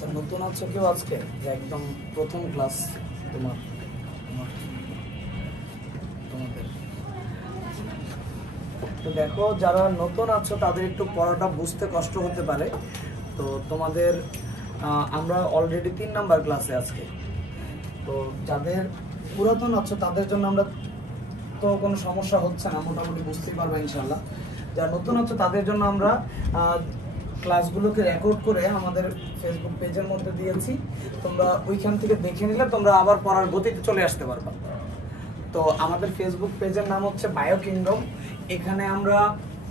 আচ্ছা, নতুন আছো কেউ আজকে? একদম প্রথম ক্লাস তোমাদের। তো দেখো, যারা নতুন আছো তাদের একটু পড়াটা বুঝতে কষ্ট হতে পারে। তো তোমাদের আমরা অলরেডি 3 নাম্বার ক্লাসে আজকে। তো যাদের পুরাতন আছো তাদের জন্য আমরা তো কোনো সমস্যা হচ্ছে না, মোটামুটি বুঝতেই পারবে ইনশাল্লাহ। যারা নতুন আছো তাদের জন্য আমরা ক্লাসগুলোকে রেকর্ড করে আমাদের ফেসবুক পেজের মধ্যে দিয়েছি। তোমরা ওইখান থেকে দেখে নিলে তোমরা আবার পড়ার গতিতে চলে আসতে পারবা। তো আমাদের ফেসবুক পেজের নাম হচ্ছে বায়ো কিংডম। এখানে আমরা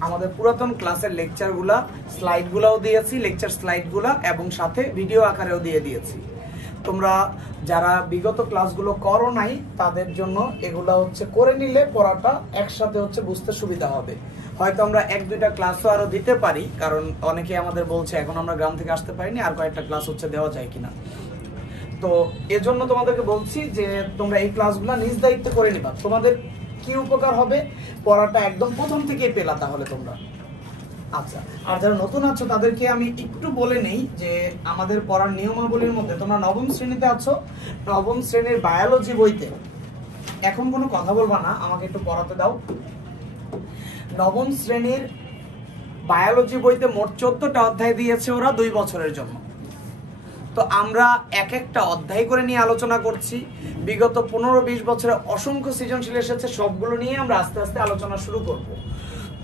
আমাদের পুরাতন ক্লাসের লেকচারগুলা, স্লাইডগুলোও দিয়েছি, লেকচার স্লাইডগুলা, এবং সাথে ভিডিও আকারেও দিয়ে দিয়েছি। তোমরা যারা বিগত ক্লাসগুলো করো নাই তাদের জন্য এগুলা হচ্ছে করে নিলে পড়াটা একসাথে হচ্ছে বুঝতে সুবিধা হবে। হয়তো আমরা 1-2টা ক্লাসও আরো দিতে পারি, কারণ অনেকে আমাদের বলছে এখন আমরা গ্রাম থেকে আসতে পারিনি, আর কয়েকটা ক্লাস হচ্ছে দেওয়া যায় কিনা। তো এজন্য তোমাদেরকে বলছি যে তোমরা এই ক্লাসগুলো নিজ দায়িত্বে করে নিবা। তোমাদের কি উপকার হবে, পড়াটা একদম প্রথম থেকেই পেলা তাহলে তোমরা। আচ্ছা, আর যারা নতুন আছো তাদেরকে আমি একটু বলে নেই যে আমাদের পড়ার নিয়মাবলীর মধ্যে তোমরা নবম শ্রেণীতে আছো, নবম শ্রেণীর বায়োলজি বইতে এখন কোনো কথা বলবা না, আমাকে একটু পড়াতে দাও। নবম শ্রেণীর বায়োলজি বইতে মোট 14টা অধ্যায় দিয়েছে ওরা 2 বছরের জন্য। তো আমরা এক একটা অধ্যায় করে নিয়ে আলোচনা করছি। বিগত 15-20 বছরে অসংখ্য সৃজনশীল এসেছে, সবগুলো নিয়ে আমরা আস্তে আস্তে আলোচনা শুরু করব।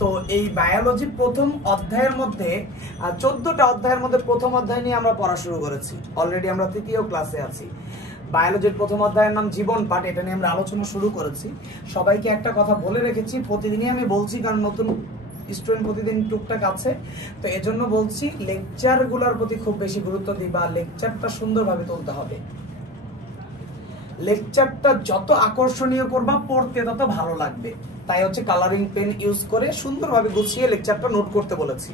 তো এই বায়োলজি প্রথম অধ্যায়ের মধ্যে 14টা অধ্যায়ের মধ্যে প্রথম অধ্যায় নিয়ে আমরা পড়া শুরু করেছি। অলরেডি আমরা 3য় ক্লাসে আছি। বায়োলজির প্রথম অধ্যায়ের নাম জীবন পাঠ, এটা নিয়ে আমরা আলোচনা শুরু করেছি। সবাইকে একটা কথা বলে রেখেছি, প্রতিদিনই আমি বলছি, কারণ নতুন স্টুডেন্ট প্রতিদিন টুকটাক আছে, তো এজন্য বলছি লেকচারগুলোর প্রতি খুব বেশি গুরুত্ব দিবা। লেকচারটা সুন্দরভাবে তুলতে হবে। লেকচারটা যত আকর্ষণীয় করবা পড়তে তত ভালো লাগবে। তাই হচ্ছে কালারিং পেন ইউজ করে সুন্দরভাবে গুছিয়ে লেকচারটা নোট করতে বলেছি,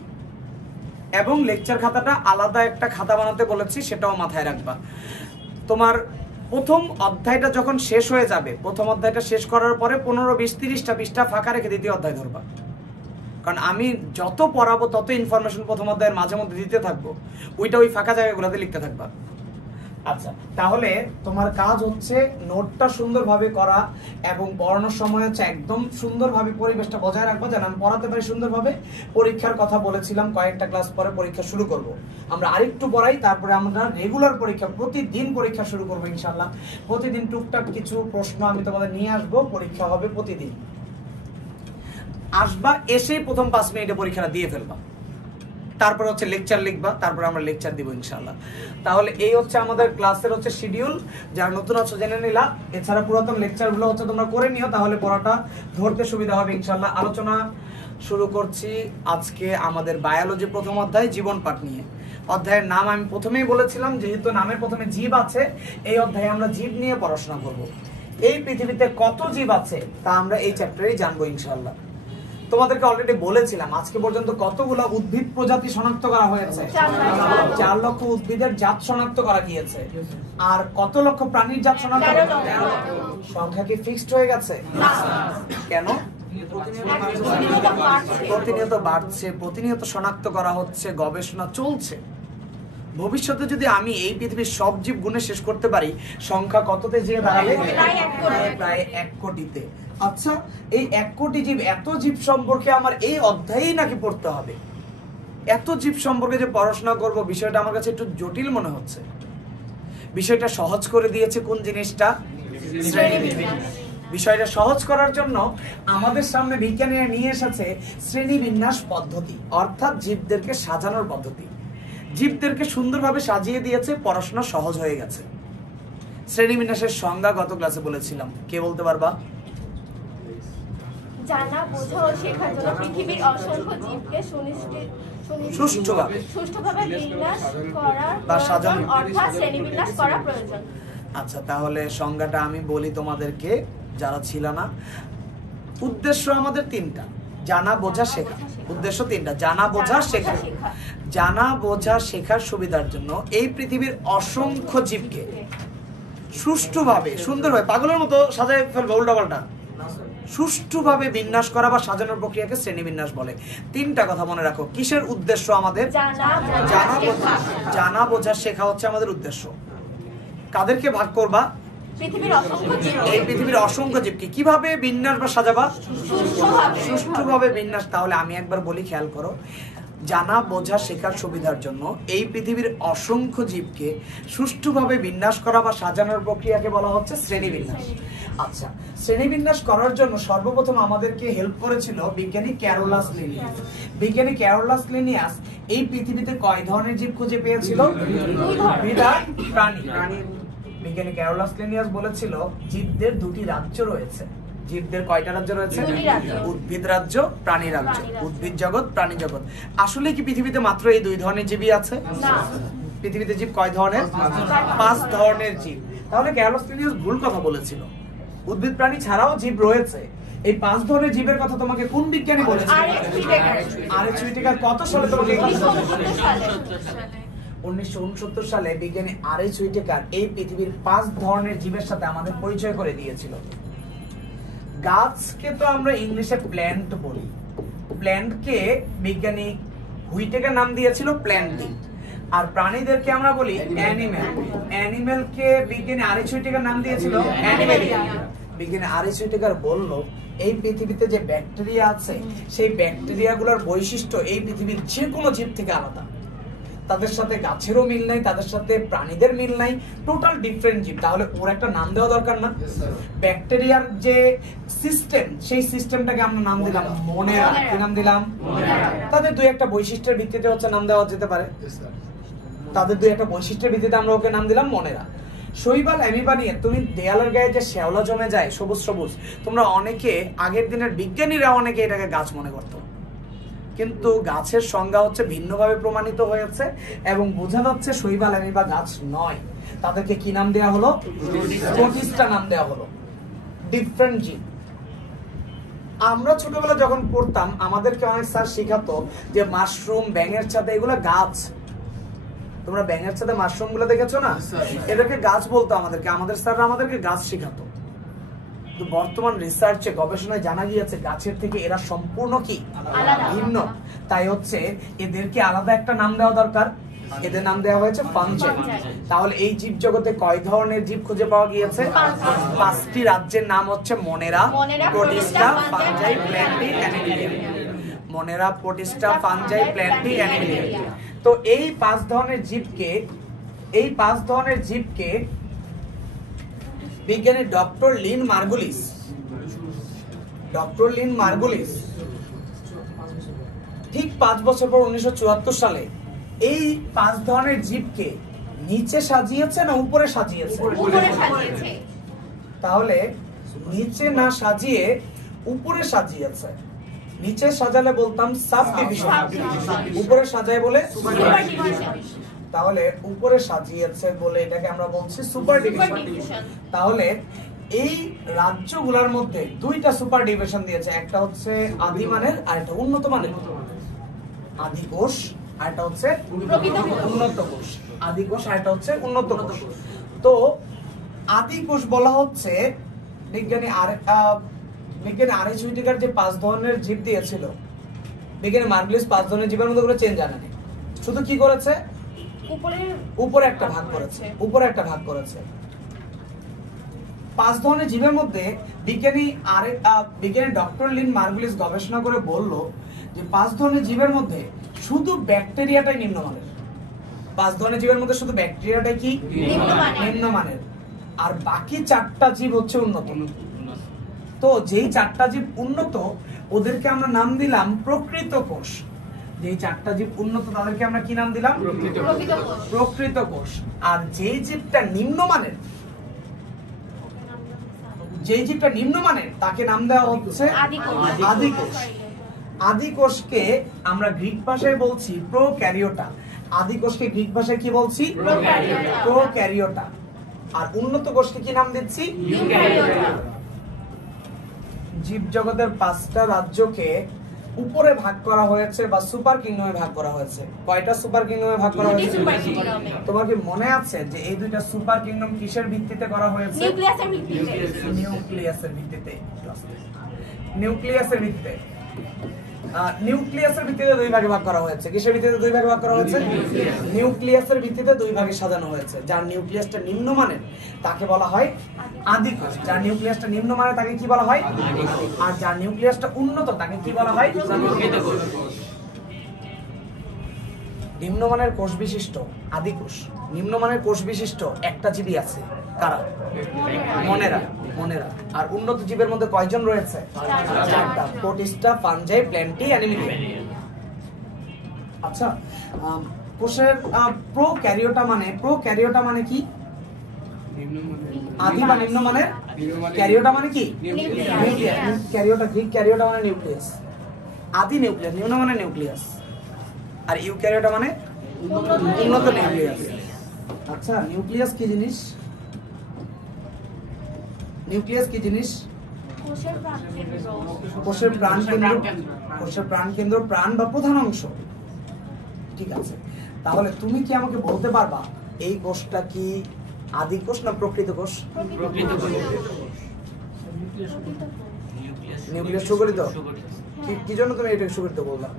এবং লেকচার খাতাটা আলাদা একটা খাতা বানাতে বলেছি, সেটাও মাথায় রাখবা। তোমার প্রথম অধ্যায়টা যখন শেষ হয়ে যাবে, প্রথম অধ্যায়টা শেষ করার পরে 15-20-30টা পৃষ্ঠা ফাঁকা রেখে দ্বিতীয় অধ্যায় ধরবা। কারণ আমি যত পড়াবো তত ইনফরমেশন প্রথম অধ্যায়ের মাঝে মধ্যে দিতে থাকবো, ওইটা ওই ফাঁকা জায়গাগুলোতে লিখতে থাকবা। আচ্ছা, তাহলে তোমার কাজ হচ্ছে নোটটা সুন্দরভাবে করা, এবং পড়ানোর সময় হচ্ছে একদম সুন্দরভাবে পরিবেশটা বজায় রাখবো যেন আমি পড়াতে পারি সুন্দরভাবে। পরীক্ষার কথা বলেছিলাম, কয়েকটা ক্লাস পরে পরীক্ষা শুরু করব। আমরা আরেকটু পড়াই, তারপরে আমরা রেগুলার পরীক্ষা, প্রতিদিন পরীক্ষা শুরু করবো ইনশাল্লাহ। প্রতিদিন টুকটাক কিছু প্রশ্ন আমি তোমাদের নিয়ে আসবো, পরীক্ষা হবে প্রতিদিন। আসবা, এসেই প্রথম 5 মিনিটে পরীক্ষাটা দিয়ে ফেলবা, তারপরে হচ্ছে লেকচার লিখবা, তারপরে আমরা লেকচার দিব ইনশাআল্লাহ। তাহলে এই হচ্ছে আমাদের ক্লাসের হচ্ছে শিডিউল। যারা নতুন আছো জেনে নিলা। এছাড়া পুরাতন লেকচারগুলো হচ্ছে তোমরা করে নিও, তাহলে পড়াটা ধরতে সুবিধা হবে ইনশাআল্লাহ। আলোচনা শুরু করছি আজকে আমাদের বায়োলজি প্রথম অধ্যায় জীবন পাঠ নিয়ে। অধ্যায়ের নাম আমি প্রথমেই বলেছিলাম, যেহেতু নামের প্রথমে জীব আছে, এই অধ্যায়ে আমরা জীব নিয়ে পড়াশোনা করব। এই পৃথিবীতে কত জীব আছে তা আমরা এই চ্যাপ্টারেই জানবো ইনশাআল্লাহ। তোমাদেরকে অলরেডি বলেছিলাম আজকে পর্যন্ত কতগুলো উদ্ভিদ প্রজাতি শনাক্ত করা হয়েছে, 4 লক্ষ উদ্ভিদের জাত শনাক্ত করা গিয়েছে। আর কত লক্ষ প্রাণীর জাত শনাক্ত করা গিয়েছে? সংখ্যা কি ফিক্সড হয়ে গেছে? কেন? প্রতিনিয়ত বাড়ছে, প্রতিনিয়ত শনাক্ত করা হচ্ছে, গবেষণা চলছে। ভবিষ্যতে যদি আমি এই পৃথিবীর সব জীব গুণে শেষ করতে পারি, সংখ্যা কততে যেয়ে দাঁড়াবে? প্রায় 1 কোটিতে। আচ্ছা, এই 1 কোটি জীব, এত জীব সম্পর্কে আমার এই অধ্যায়েই নাকি পড়তে হবে? এত জীব সম্পর্কে যে পড়াশোনা করব, বিষয়টা আমার কাছে একটু জটিল মনে হচ্ছে। বিষয়টা সহজ করে দিয়েছে কোন জিনিসটা? শ্রেণীবিন্যাস। বিষয়টা সহজ করার জন্য আমাদের সামনে বিজ্ঞানীরা নিয়ে এসেছে শ্রেণীবিন্যাস পদ্ধতি, অর্থাৎ জীবদেরকে সাজানোর পদ্ধতি। জীবদেরকে সুন্দরভাবে সাজিয়ে দিয়েছে, পড়াশোনা সহজ হয়ে গেছে। শ্রেণীবিন্যাসের সংজ্ঞা গত ক্লাসে বলেছিলাম, কে বলতে পারবা? জানা, বোঝা ও শেখার জন্য পৃথিবীর অসংখ্য জীবকে সুষ্ঠুভাবে বিন্যাস করা বা সাজানো, অর্থাৎ শ্রেণীবিন্যাস করা প্রয়োজন। আচ্ছা, তাহলে সংজ্ঞাটা আমি বলি তোমাদেরকে যারা ছিল না। উদ্দেশ্য আমাদের 3টা, জানা, বোঝা, শেখা। উদ্দেশ্য 3টা, জানা, বোঝা, শেখা। জানা, বোঝা, শেখার সুবিধার জন্য এই পৃথিবীর অসংখ্য জীবকে সুষ্ঠুভাবে, সুন্দরভাবে, পাগলের মতো সাজায় ফেলবে, উল্টাপাল্টা, সুষ্ঠুভাবে বিন্যাস করা বা সাজানোর প্রক্রিয়াকে শ্রেণীবিন্যাস বলে। তিনটা কথা মনে রাখো। কিসের উদ্দেশ্য আমাদের? জানা বোঝা শেখা হচ্ছে আমাদের উদ্দেশ্য। কাদেরকে ভাগ করবা? এই পৃথিবীর অসংখ্য জীবকে। কিভাবে বিন্যাস বা সাজাবা? সুষ্ঠুভাবে বিন্যাস। তাহলে আমি একবার বলি, খেয়াল করো। জানা বোঝা শেখার সুবিধার জন্য এই পৃথিবীর অসংখ্য জীবকে সুষ্ঠুভাবে বিন্যাস করা বা সাজানোর প্রক্রিয়াকে বলা হচ্ছে শ্রেণীবিন্যাস। আচ্ছা, শ্রেণীবিন্যাস করার জন্য সর্বপ্রথম আমাদেরকে হেল্প করেছিল বিজ্ঞানী ক্যারোলাস লিনিয়াস। বিজ্ঞানী ক্যারোলাস লিনিয়াস এই পৃথিবীতে কয় ধরনের জীব খুঁজে পেয়েছিল? উদ্ভিদ আর প্রাণী। বিজ্ঞানী ক্যারোলাস লিনিয়াস বলেছিল জীবদের দুটি রাজ্য রয়েছে। জীবদের কয়টা রাজ্য রয়েছে? উদ্ভিদ রাজ্য, প্রাণী রাজ্য। উদ্ভিদ জগৎ, প্রাণী জগৎ। আসলে কি পৃথিবীতে মাত্র এই দুই ধরনের জীবই আছে? পৃথিবীতে জীব কয় ধরনের? 5 ধরনের জীব। তাহলে ক্যারোলাস লিনিয়াস ভুল কথা বলেছিল। উদ্ভিদ প্রাণী ছাড়াও জীব রয়েছে। এই 5 ধরনের জীবের কথা তোমাকে কোন বিজ্ঞানী বলেছিল? আর.এইচ. হুইটেকার। কত সালে তোমাকে? 1969 সালে বিজ্ঞানী আর.এইচ. হুইটেকার এই পৃথিবীর 5 ধরনের জীবের সাথে আমাদের পরিচয় করে দিয়েছিল। গাছকে তো আমরা ইংলিশে প্ল্যান্ট বলি। প্ল্যান্টকে বিজ্ঞানী হুইটেকার নাম দিয়েছিল প্ল্যান্টিং। আর প্রাণীদেরকে আমরা বলি অ্যানিমেল। অ্যানিমেলকে বিজ্ঞানী আর.এইচ. হুইটেকার নাম দিয়েছিল অ্যানিমেলিয়া। বিজ্ঞানী আর.এইচ. হুইটেকার বলল এই পৃথিবীতে যে ব্যাকটেরিয়া আছে সেই ব্যাকটেরিয়াগুলোর বৈশিষ্ট্য এই পৃথিবীর যে কোনো জীব থেকে আলাদা। তাদের সাথে গাছেরও মিল নাই, তাদের সাথে প্রাণীদের মিল নাই, টোটাল ডিফারেন্ট জীব। তাহলে ওর একটা নাম দেওয়া দরকার না? ব্যাকটেরিয়ার যে সিস্টেম, সেই সিস্টেমটাকে আমরা নাম দিলাম মনেরা। কি নাম দিলাম? তাদের দুই একটা বৈশিষ্ট্যের ভিত্তিতে হচ্ছে নাম দেওয়া যেতে পারে। তাদের দুই একটা বৈশিষ্ট্যের ভিত্তিতে আমরা ওকে নাম দিলাম মনেরা। শৈবাল অ্যামিবা নিয়ে তুমি দেয়ালের গায়ে যে শ্যাওলা জমে যায় সবুজ সবুজ, তোমরা অনেকে আগের দিনের বিজ্ঞানীরা অনেকে এটাকে গাছ মনে করতো, কিন্তু গাছের সংজ্ঞা হচ্ছে ভিন্নভাবে প্রমাণিত হয়েছে এবং বোঝা যাচ্ছে শৈবাল অ্যামিবা গাছ নয়। তাদেরকে কি নাম দেওয়া হলো? প্রোটিস্টা নাম দেওয়া হলো। ডিফারেন্ট জীব। আমরা ছোটবেলা যখন পড়তাম আমাদেরকে অনেক স্যার শেখাতো যে মাশরুম, ব্যাঙের ছাতা এগুলো গাছ। তোমরা ব্যাঙের ছাতা মাশরুম গুলো দেখেছো না? এদেরকে গাছ বলতো আমাদেরকে। আমাদের স্যাররা আমাদেরকে গাছ শেখাতো। বর্তমান রিসার্চে গবেষণায় জানা গিয়েছে গাছের থেকে এরা সম্পূর্ণ কি ভিন্ন। তাই হচ্ছে এদেরকে আলাদা একটা নাম দেওয়া দরকার। এদের নাম দেওয়া হয়েছে ফাঞ্জাই। তাহলে এই জীব জগতে কয় ধরনের জীব খুঁজে পাওয়া গিয়েছে? 5টি রাজ্যের নাম হচ্ছে মনেরা, Protista, fungi, plenty, Animalia. মনেরা, Protista, fungi, plenty, Animalia. তো এই 5 ধরনের জীবকে বিজ্ঞানী ডক্টর লিন মার্গুলিস ঠিক 5 বছর পর 1974 সালে এই 5 ধরনের জীবকে নিচে সাজিয়েছে না উপরে সাজিয়েছে? তাহলে নিচে না সাজিয়ে উপরে সাজিয়েছে। নিচে সাজালে বলতাম সাব ডিভিশন, উপরে সাজায় বলে সুপার ডিভিশন। তাহলে উপরে সাজিয়েছে বলে এটাকে আমরা বলছি সুপার ডিভিশন। তাহলে এই রাজ্যগুলোর মধ্যে 2টা সুপার ডিভিশন দিয়েছে, একটা হচ্ছে আদি মানের আর একটা উন্নত মানের। আদি কোষ আর একটা হচ্ছে উন্নত কোষ। আদি কোষ আর একটা হচ্ছে উন্নত কোষ। তো আদি কোষ বলা হচ্ছে বিজ্ঞানী আর.এইচ. হুইটেকার যে 5 ধরনের জীব দিয়েছিল, বিজ্ঞানী মার্গুলিস 5 ধরনের জীবের মধ্যে কোনো চেঞ্জ আনেনি। শুধু কি করেছে? উপরে একটা ভাগ করেছে। 5 ধরনের জীবের মধ্যে বিজ্ঞানী ডক্টর লিন মার্গুলিস গবেষণা করে বলল যে 5 ধরনের জীবের মধ্যে শুধু ব্যাকটেরিয়াটাই নিম্নমানের। 5 ধরনের জীবের মধ্যে শুধু ব্যাকটেরিয়াটাই কি নিম্নমানের, আর বাকি 4টা জীব হচ্ছে উন্নত। তো যেই 4টা জীব উন্নত ওদেরকে আমরা নাম দিলাম প্রকৃত কোষ। যেই 4টা জীব উন্নত তাদেরকে আমরা কি নাম দিলাম? প্রকৃত কোষ। আর যেই জীবটা নিম্নমানের তাকে নাম দেওয়া হচ্ছে আদি কোষ। আদি কোষকে আমরা গ্রিক ভাষায় বলছি প্রোক্যারিওটা। আদি কোষকে গ্রিক ভাষায় কি বলছি? প্রোক্যারিওটা। আর উন্নত কোষকে কি নাম দিচ্ছি? ইউক্যারিওটা। জীব জগতের 5টা রাজ্যকে উপরে ভাগ করা হয়েছে বা সুপার কিংডমে ভাগ করা হয়েছে। কয়টা সুপার কিংডমে ভাগ করা হয়েছে? তোমার কি মনে আছে যে এই 2টা সুপার কিংডম কিসের ভিত্তিতে করা হয়েছে? নিউক্লিয়াসের ভিত্তিতে। নিউক্লিয়াসের ভিত্তিতে। নিউক্লিয়াসের ভিত্তিতে দুই ভাগে ভাগ করা হয়েছে। কিসের ভিত্তিতে দুই ভাগে ভাগ করা হয়েছে? নিউক্লিয়াসের ভিত্তিতে দুই ভাগে সাজানো হয়েছে। যার নিউক্লিয়াসটা নিম্নমানের তাকে বলা হয় আদিকোষ। যার নিউক্লিয়াসটা নিম্নমানের তাকে কি বলা হয়? আর যার নিউক্লিয়াসটা উন্নত তাকে কি বলা হয়? প্রকৃতকোষ। নিম্নমানের কোষ বিশিষ্ট আদিকোষ, নিম্নমানের কোষ বিশিষ্ট একটা জীবই আছে। কারা? মনেরা। আর উন্নত জীবের মধ্যে কয়জন রয়েছে? চারটা। Protista, fungi, plenty, Animalia. আচ্ছা, কোষের প্রোক্যারিওটা মানে কি? আদি বা নিম্নমানের। ক্যারিওটা মানে কি? নিউক্লিয়াস। ক্যারিওটা গ্রিক ক্যারিওটা মানে নিউক্লিয়াস। আদি নিউক্লিয়াস, নিম্নমানের নিউক্লিয়াস। আর ইউক্যারিওটা মানে উন্নত নিউক্লিয়াস। আচ্ছা, নিউক্লিয়াস কি জিনিস? কোষের প্রাণকেন্দ্র, প্রাণ বা প্রধান অংশ। ঠিক আছে, তাহলে তুমি কি আমাকে বলতে পারবা এই কোষটা কি আদি কোষ না প্রকৃত কোষ? নিউক্লিয়াস সুগঠিত। কি জন্য তুমি এটা সুগঠিত বললা?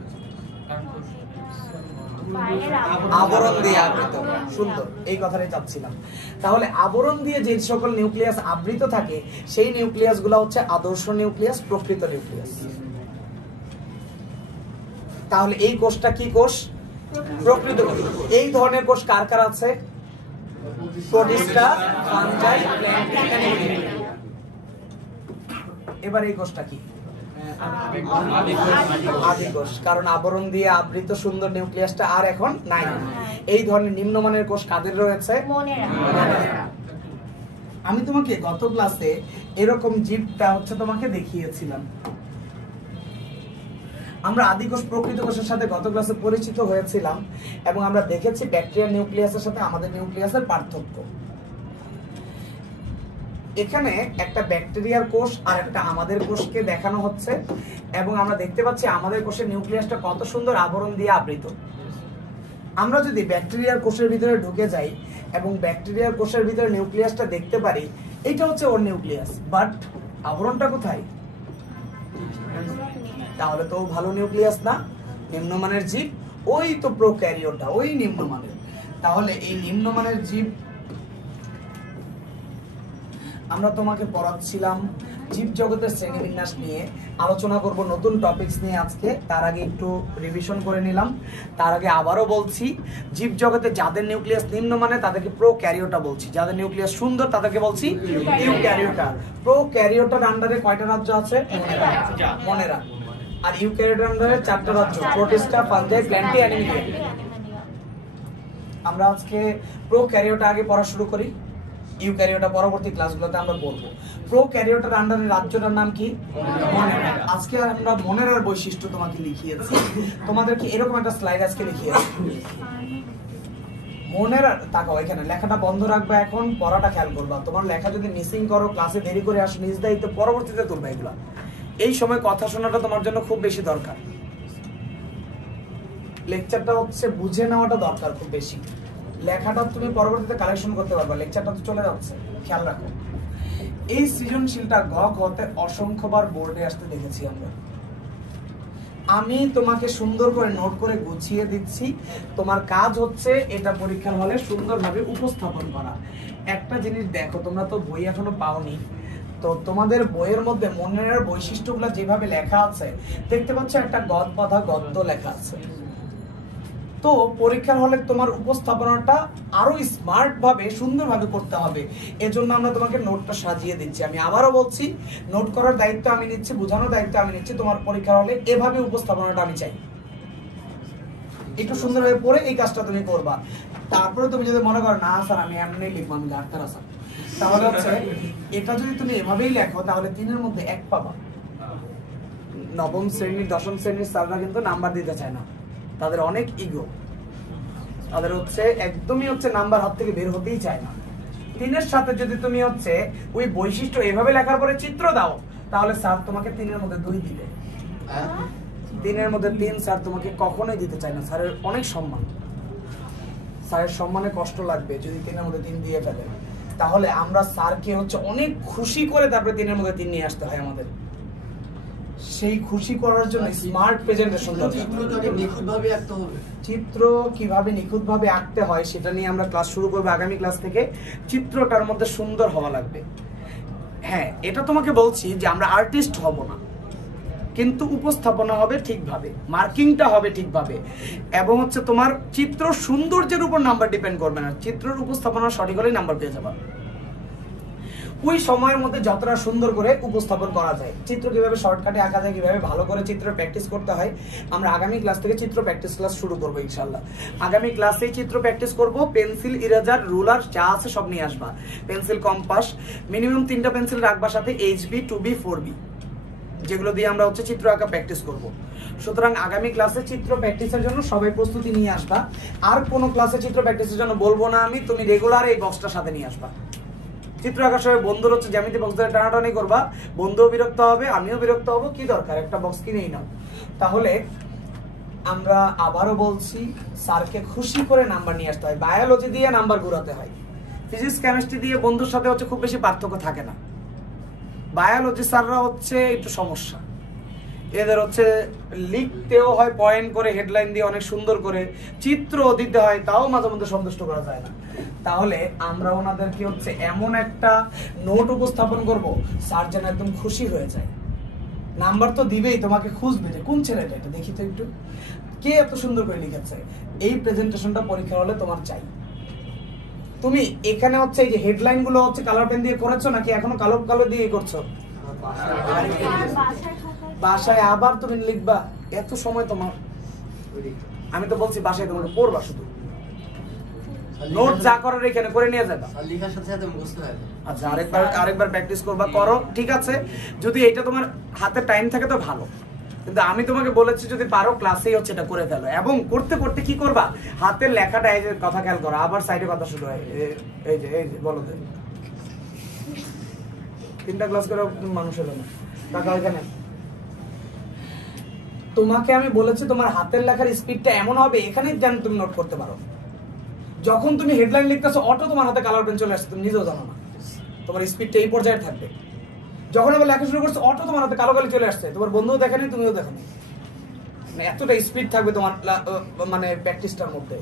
আবরণ দিয়ে আবৃত। সুন্দর, এই কথাটাই চাচ্ছিলাম। তাহলে আবরণ দিয়ে যে সকল নিউক্লিয়াস আবৃত থাকে সেই নিউক্লিয়াস গুলা হচ্ছে আদর্শ নিউক্লিয়াস, প্রকৃত নিউক্লিয়াস। তাহলে এই কোষটা কি কোষ? প্রকৃত কোষ। এই ধরনের কোষ কার কার আছে? Protista, fungi, plenty, Animalia. এবার এই কোষটা কি? আদিকোষ। কারণ আবরণ দিয়ে আবৃত সুন্দর নিউক্লিয়াসটা আর এখন নাই। এই ধরনের নিম্নমানের কোষ কাদের রয়েছে? আমি তোমাকে গত ক্লাসে এরকম জীবটা হচ্ছে তোমাকে দেখিয়েছিলাম। আমরা আদিকোষ প্রকৃত কোষের সাথে গত ক্লাসে পরিচিত হয়েছিলাম এবং আমরা দেখেছি ব্যাকটেরিয়ার নিউক্লিয়াসের সাথে আমাদের নিউক্লিয়াসের পার্থক্য। এখানে একটা ব্যাকটেরিয়ার কোষ আর একটা আমাদের কোষকে দেখানো হচ্ছে এবং আমরা দেখতে পাচ্ছি আমাদের কোষের নিউক্লিয়াসটা কত সুন্দর আবরণ দিয়ে আবৃত। আমরা যদি ব্যাকটেরিয়ার কোষের ভিতরে ঢুকে যাই এবং ব্যাকটেরিয়ার কোষের ভিতরে নিউক্লিয়াসটা দেখতে পারি, এটা হচ্ছে ওর নিউক্লিয়াস, বাট আবরণটা কোথায়? তাহলে তো ভালো নিউক্লিয়াস না, নিম্নমানের জীব। ওই তো প্রোক্যারিওটা, ওই নিম্নমানের। তাহলে এই নিম্নমানের জীব আমরা তোমাকে পড়াচ্ছিলাম জীব জগতের শ্রেণীবিন্যাস নিয়ে। আলোচনা করব নতুন টপিকস নিয়ে আজকে। তার আগে একটু রিভিশন করে নিলাম। তার আগে আবারও বলছি, জীব জগতে যাদের নিউক্লিয়াস নিম্নমানের তাদেরকে প্রোক্যারিওটা বলছি, যাদের নিউক্লিয়াস সুন্দর তাদেরকে বলছি ইউক্যারিওটা। প্রোক্যারিওটার আন্ডারে কয়টা রাজ্য আছে? মনেরা। আর ইউক্যারিওটার আন্ডারে চারটা রাজ্য, প্রোটিস্টা, ফাঞ্জাই, প্ল্যান্টি, অ্যানিমেলিয়া। আমরা আজকে প্রোক্যারিওটা আগে পড়া শুরু করি, ইউক্যারিওটা পরবর্তী ক্লাসগুলোতে আমরা বলবো। প্রোক্যারিওটার আন্ডারে রাজ্যটার নাম কি? মনেরা। আজকে আমরা মনেরার বৈশিষ্ট্য তোমাকে লিখিয়েছি। তোমাদেরকে এরকম একটা স্লাইড আজকে লিখিয়েছি। মনেরা, তাকাও এখানে, লেখাটা বন্ধ রাখবা, এখন পড়াটা খেয়াল করবা। তোমার লেখা যদি মিসিং করো, ক্লাসে দেরি করে আসো, নিজ দায়িত্ব পরবর্তীতে তুলবা এগুলা। এই সময় কথা শোনাটা তোমার জন্য খুব বেশি দরকার। লেকচারটা হচ্ছে বুঝে নেওয়াটা দরকার খুব বেশি। লেখাটা তুমি পরবর্তীতে কালেকশন করতে পারবা, লেকচারটা তো চলে যাচ্ছে। খেয়াল রাখো, এই সৃজনশীলটা গতে অসংখ্যবার বোর্ডে আসতে দেখেছি আমরা। আমি তোমাকে সুন্দর করে নোট করে গুছিয়ে দিচ্ছি, তোমার কাজ হচ্ছে এটা পরীক্ষার হলে সুন্দরভাবে উপস্থাপন করা। একটা জিনিস দেখো, তোমরা তো বই এখনো পাওনি, তো তোমাদের বইয়ের মধ্যে মনের বৈশিষ্ট্যগুলো যেভাবে লেখা আছে দেখতে পাচ্ছ, একটা গদ বাঁধা গদ্য লেখা আছে। তো পরীক্ষার হলে তোমার উপস্থাপনাটা আরো স্মার্ট ভাবে সুন্দরভাবে করতে হবে। এজন্য আমরা তোমাকে নোটটা সাজিয়ে দিচ্ছি। আমি আবারও বলছি, নোট করার দায়িত্ব আমি নিচ্ছি, বোঝানোর দায়িত্ব আমি নিচ্ছি। তোমার পরীক্ষার হলে এভাবে উপস্থাপনাটা আমি চাই, একটু সুন্দরভাবে পড়ে এই কাজটা তুমি করবা। তারপরে তুমি যদি মনে করো না স্যার আমি এমনি লিখবো, আমি ডাক্তার আসাম, তাহলে হচ্ছে এটা যদি তুমি এভাবেই লেখো তাহলে 3-এর মধ্যে 1 পাবা। নবম শ্রেণীর, দশম শ্রেণীর স্যাররা কিন্তু নাম্বার দিতে চায় না, তাদের অনেক ইগো, তাদের হচ্ছে একদমই হচ্ছে নাম্বার হাত থেকে বের হতেই চায় না। 3-এর সাথে যদি তুমি হচ্ছে ওই বৈশিষ্ট্য এভাবে লেখার পরে চিত্র দাও, তাহলে স্যার তোমাকে 3-এর মধ্যে 2 দিবে। 3-এর মধ্যে 3 স্যার তোমাকে কখনোই দিতে চায় না। স্যারের অনেক সম্মান, স্যারের সম্মানে কষ্ট লাগবে যদি 3-এর মধ্যে 3 দিয়ে ফেলে। তাহলে আমরা স্যারকে হচ্ছে অনেক খুশি করে তারপরে 3-এর মধ্যে 3 নিয়ে আসতে হয় আমাদের। সেই খুশি করার জন্য স্মার্ট প্রেজেন্টেশন দরকার। নিখুঁতভাবে আঁকতে হবে। চিত্র কিভাবে নিখুঁতভাবে আঁকতে হয় সেটা নিয়ে আমরা ক্লাস শুরু করবো আগামী ক্লাস থেকে। চিত্রটার মধ্যে সুন্দর হওয়া লাগবে। হ্যাঁ, এটা তোমাকে বলছি যে আমরা আর্টিস্ট হব না, কিন্তু উপস্থাপনা হবে ঠিকভাবে, মার্কিংটা হবে ঠিকভাবে, এবং হচ্ছে তোমার চিত্র সৌন্দর্যের উপর নাম্বার ডিপেন্ড করবে না, চিত্রের উপস্থাপনা সঠিক হলেই নাম্বার পেয়ে যাবা। ওই সময়ের মধ্যে যতটা সুন্দর করে উপস্থাপন করা যায়, চিত্র কিভাবে শর্টকাটে আঁকা যায়, কিভাবে ভালো করে চিত্র প্র্যাকটিস করতে হয়, আমরা আগামী ক্লাস থেকে চিত্র প্র্যাকটিস ক্লাস শুরু করবো ইনশাল্লাহ। আগামী ক্লাসেই চিত্র প্র্যাকটিস করব। পেন্সিল, ইরেজার, রুলার যা আছে সব নিয়ে আসবা। পেন্সিল, কম্পাস, মিনিমাম 3টা পেন্সিল রাখবা সাথে, HB, 2B, 4B, যেগুলো দিয়ে আমরা হচ্ছে চিত্র আঁকা প্র্যাকটিস করব। সুতরাং আগামী ক্লাসে চিত্র প্র্যাকটিসের জন্য সবাই প্রস্তুতি নিয়ে আসবা। আর কোনো ক্লাসে চিত্র প্র্যাকটিসের জন্য বলবো না আমি, তুমি রেগুলার এই বক্সটার সাথে নিয়ে আসবা। চিত্র আঁকার সময় বন্ধুর হচ্ছে জ্যামিতি বক্স ধরে টানাটানি করবা, বন্ধুও বিরক্ত হবে, আমিও বিরক্ত হব, কি দরকার, একটা বক্স কিনেই নাও। তাহলে আমরা আবারও বলছি, স্যারকে খুশি করে নাম্বার নিয়ে আসতে হয়। বায়োলজি দিয়ে নাম্বার ঘুরাতে হয়, ফিজিক্স কেমিস্ট্রি দিয়ে বন্ধুর সাথে হচ্ছে খুব বেশি পার্থক্য থাকে না। বায়োলজি স্যাররা হচ্ছে একটু সমস্যা, এদের হচ্ছে লিখতেও হয় পয়েন্ট করে, হেডলাইন দিয়ে অনেক সুন্দর করে, চিত্র দিতে হয়, তাও মাঝে মধ্যে সন্তুষ্ট করা যায় না। তাহলে আমরা ওনাদেরকে হচ্ছে এমন একটা নোট উপস্থাপন করব, স্যার যেন একদম খুশি হয়ে যায়। নাম্বার তো দিবেই, তোমাকে খুঁজবে যে কোন ছেলেটা, এটা দেখি তো একটু, কে এত সুন্দর করে লিখেছে। এই প্রেজেন্টেশনটা পরীক্ষা হলে তোমার চাই। তুমি এখানে হচ্ছে এই যে হেডলাইন গুলো হচ্ছে কালার পেন দিয়ে করেছো নাকি এখনো কালো কালো দিয়ে করছো? বাসায় আবার তুমি লিখবা, এত সময় তোমার? আমি তো বলছি বাসায় তোমাকে পড়বা, শুধু নোট যা করার এখানে করে নিয়ে যাবা। লেখার সাথে সাথে মুখস্থ হয়। আচ্ছা, আরেকবার প্র্যাকটিস করবা, করো, ঠিক আছে। যদি এটা তোমার হাতে টাইম থাকে তো ভালো, কিন্তু আমি তোমাকে বলেছি যদি পারো ক্লাসেই হচ্ছে এটা করে ফেলো, এবং করতে করতে কি করবা, হাতের লেখাটা, এই যে কথা খেয়াল করো, আবার সাইডে কথা শুরু হয়, এই যে বলো তো, 3টা ক্লাস করে মানুষ হলো না টাকা এখানে। তোমাকে আমি বলেছি তোমার হাতের লেখার স্পিডটা এমন হবে এখানে যেন তুমি নোট করতে পারো। যখন তুমি হেডলাইন লিখতেছো অটো তোমার হাতে কালার পেন চলে আসছে, তুমি নিজেও জানো না, তোমার স্পিডটা এই পর্যায়ে থাকবে। যখন আবার লেখা শুরু করছো অটো তোমার হাতে কালো কালি চলে আসছে, তোমার বন্ধুও দেখেনি, তুমিও দেখোনি, মানে এতটা স্পিড থাকবে তোমার মানে প্র্যাকটিসটার মধ্যে।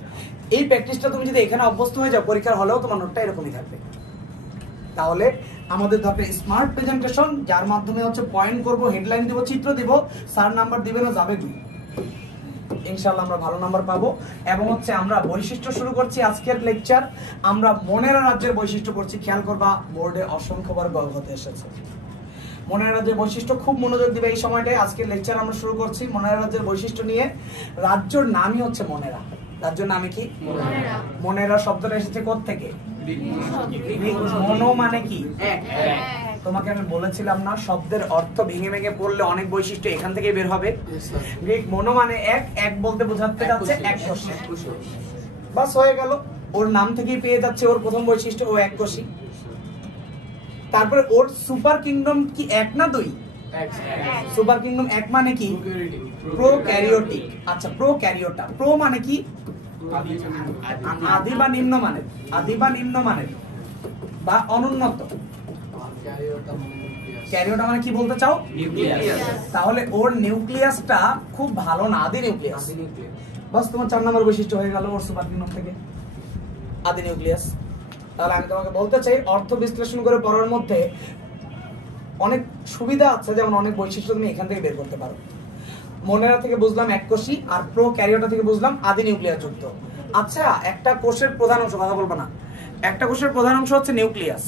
এই প্র্যাকটিসটা তুমি যদি এখানে অভ্যস্ত হয়ে যাও, পরীক্ষার হলেও তোমার নোটটা এরকমই থাকবে। তাহলে আমাদের দরকার স্মার্ট প্রেজেন্টেশন, যার মাধ্যমে হচ্ছে পয়েন্ট করব, হেডলাইন দিব, চিত্র দিব, স্যার নাম্বার দিবে না, যাবে 2। ইনশাআল্লাহ আমরা ভালো নাম্বার পাবো। এবং হচ্ছে আমরা বৈশিষ্ট্য শুরু করছি আজকের লেকচার, আমরা মনেরা রাজ্যের বৈশিষ্ট্য করছি। খেয়াল করবা, বোর্ডে অসংখ্যবার গল্প হতে এসেছে। মনেরা রাজ্যের বৈশিষ্ট্য খুব মনোযোগ দিবে এই সময়টায়। আজকের লেকচার আমরা শুরু করছি মনেরা রাজ্যের বৈশিষ্ট্য নিয়ে। রাজ্যর নামই হচ্ছে মনেরা। রাজ্যের নামে কি? মনেরা শব্দটা এসেছে কোথা থেকে? মনো মানে কি? তোমাকে আমি বলেছিলাম না, শব্দের অর্থ ভেঙে ভেঙে পড়লে অনেক বৈশিষ্ট্য এখান থেকে বের হবে। গ্রিক মনো মানে এক বলতে বোঝাতে যাচ্ছে এককোষী, বাস হয়ে গেল। ওর নাম থেকেই পেয়ে যাচ্ছে ওর প্রথম বৈশিষ্ট্য, ও এককোষী। তারপরে ওর সুপার কিংডম কি 1 না 2? সুপার কিংডম 1 মানে কি? প্রোক্যারিওটিক। আচ্ছা, প্রোক্যারিওটা, প্রো মানে কি? আদি বা নিম্ন মানের, আদি বা নিম্ন মানের বা অনুন্নত। ক্যারিওটা মানে কি বলতে চাও? নিউক্লিয়াস। তাহলে ওর নিউক্লিয়াসটা খুব ভালো না, আদি নিউক্লিয়াস। বাস তোমার 4 নম্বর বৈশিষ্ট্য হয়ে গেল ওর সুপার কিংডম থেকে, আদি নিউক্লিয়াস। তাহলে আমি তোমাকে বলতে চাই, অর্থ বিশ্লেষণ করে পড়ার মধ্যে অনেক সুবিধা আছে, যেমন অনেক বৈশিষ্ট্য তুমি এখান থেকে বের করতে পারো। মনেরা থেকে বুঝলাম এককোষী, আর প্রো ক্যারিওটা থেকে বুঝলাম আদি নিউক্লিয়াস যুক্ত। আচ্ছা, একটা কোষের প্রধান অংশ, কথা বলবো না, একটা কোষের প্রধান অংশ হচ্ছে নিউক্লিয়াস।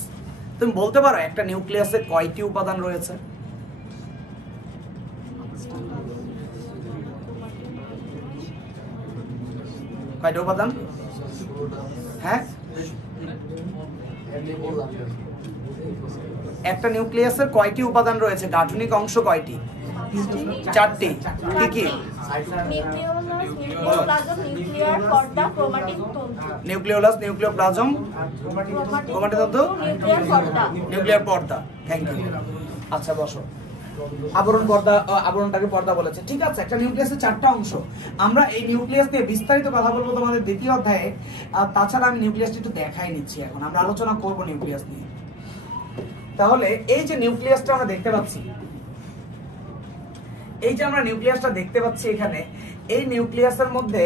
তুমি বলতে পারো একটা নিউক্লিয়াসে কয়টি উপাদান রয়েছে? কয়টা উপাদান? হ্যাঁ, একটা নিউক্লিয়াসের কয়টি উপাদান রয়েছে? গাঠনিক অংশ কয়টি? 4টি। কি কি? নিউক্লিওলাস, নিউক্লিওপ্লাজম, ক্রোমাটিন তন্তু, নিউক্লিয়ার পর্দা। Thank you. আচ্ছা বসো। আবরণ পর্দা, আবরণটাকে পর্দা বলেছে, ঠিক আছে। একটা নিউক্লিয়াসের 4টা অংশ। আমরা এই নিউক্লিয়াস নিয়ে বিস্তারিত কথা বলবো তোমাদের 2য় অধ্যায়ে। তাছাড়া আমি নিউক্লিয়াসটি একটু দেখাই নিচ্ছি, এখন আমরা আলোচনা করব নিউক্লিয়াস নিয়ে। তাহলে এই যে নিউক্লিয়াসটা আমরা দেখতে পাচ্ছি, এই যে আমরা নিউক্লিয়াসটা দেখতে পাচ্ছি এখানে, এই নিউক্লিয়াসের মধ্যে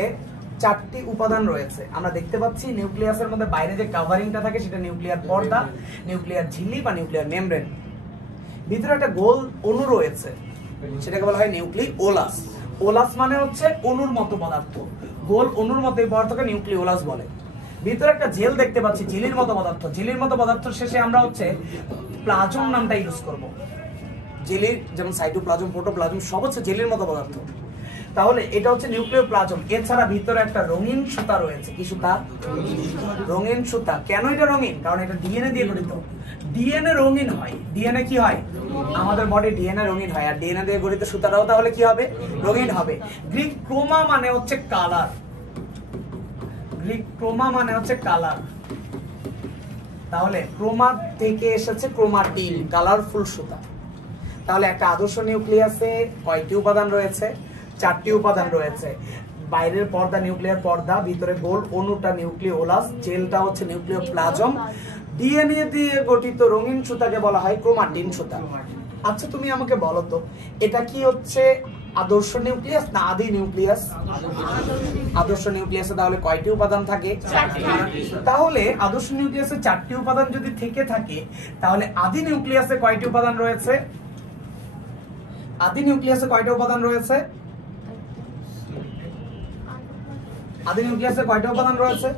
4টি উপাদান রয়েছে। আমরা দেখতে পাচ্ছি নিউক্লিয়াসের মধ্যে বাইরে যে কাভারিংটা থাকে সেটা নিউক্লিয়ার পর্দা, নিউক্লিয়ার ঝিল্লি বা নিউক্লিয়ার মেমব্রেন। ভিতরে একটা গোল অণু রয়েছে, সেটাকে বলা হয় নিউক্লিওলাস। ওলাস মানে হচ্ছে অণুর মতো পদার্থ, গোল অণুর মতো এই পদার্থকে নিউক্লিওলাস বলে। ভিতরে একটা জেল দেখতে পাচ্ছি, ঝিল্লির মতো পদার্থ। ঝিল্লির মতো পদার্থ শেষে আমরা হচ্ছে প্লাজম নামটা ইউজ করব। জেলির যেমন সাইটোপ্লাজম, প্রোটোপ্লাজম সব হচ্ছে জেলির মতো পদার্থ। তাহলে এটা হচ্ছে নিউক্লিওপ্লাজম। এছাড়া ভিতরে একটা রঙিন সুতা রয়েছে। কি সুতা? রঙিন সুতা। কেন এটা রঙিন? কারণ এটা ডিএনএ দিয়ে গঠিত। ডিএনএ রঙিন হয়। ডিএনএ কি হয়? আমাদের বডি ডিএনএ রঙিন হয়, আর ডিএনএ দিয়ে গঠিত সুতাটাও তাহলে কি হবে? রঙিন হবে। গ্রিক ক্রোমা মানে হচ্ছে কালার। গ্রিক ক্রোমা মানে হচ্ছে কালার। তাহলে ক্রোমা থেকে এসেছে ক্রোমাটিন, কালারফুল সুতা। তাহলে একটা আদর্শ নিউক্লিয়াসে কয়টি উপাদান রয়েছে? 4টি উপাদান রয়েছে। বাইরের পর্দা নিউক্লিয়ার পর্দা, ভিতরে গোল অণুটা নিউক্লিওলাস, জেলটা হচ্ছে নিউক্লিওপ্লাজম, ডিএনএ দিয়ে গঠিত রঙিন সুতাকে বলা হয় ক্রোমাটিন সুতা। আচ্ছা তুমি আমাকে বলো তো, এটা কি হচ্ছে আদর্শ নিউক্লিয়াস না আদি নিউক্লিয়াস? আদর্শ নিউক্লিয়াসে তাহলে কয়টি উপাদান থাকে? তাহলে আদর্শ নিউক্লিয়াসে 4টি উপাদান যদি থেকে থাকে, তাহলে আদি নিউক্লিয়াসে কয়টি উপাদান রয়েছে? আদি নিউক্লিয়াসে কয়টা উপাদান রয়েছে? আদি নিউক্লিয়াসে কয়টা উপাদান রয়েছে?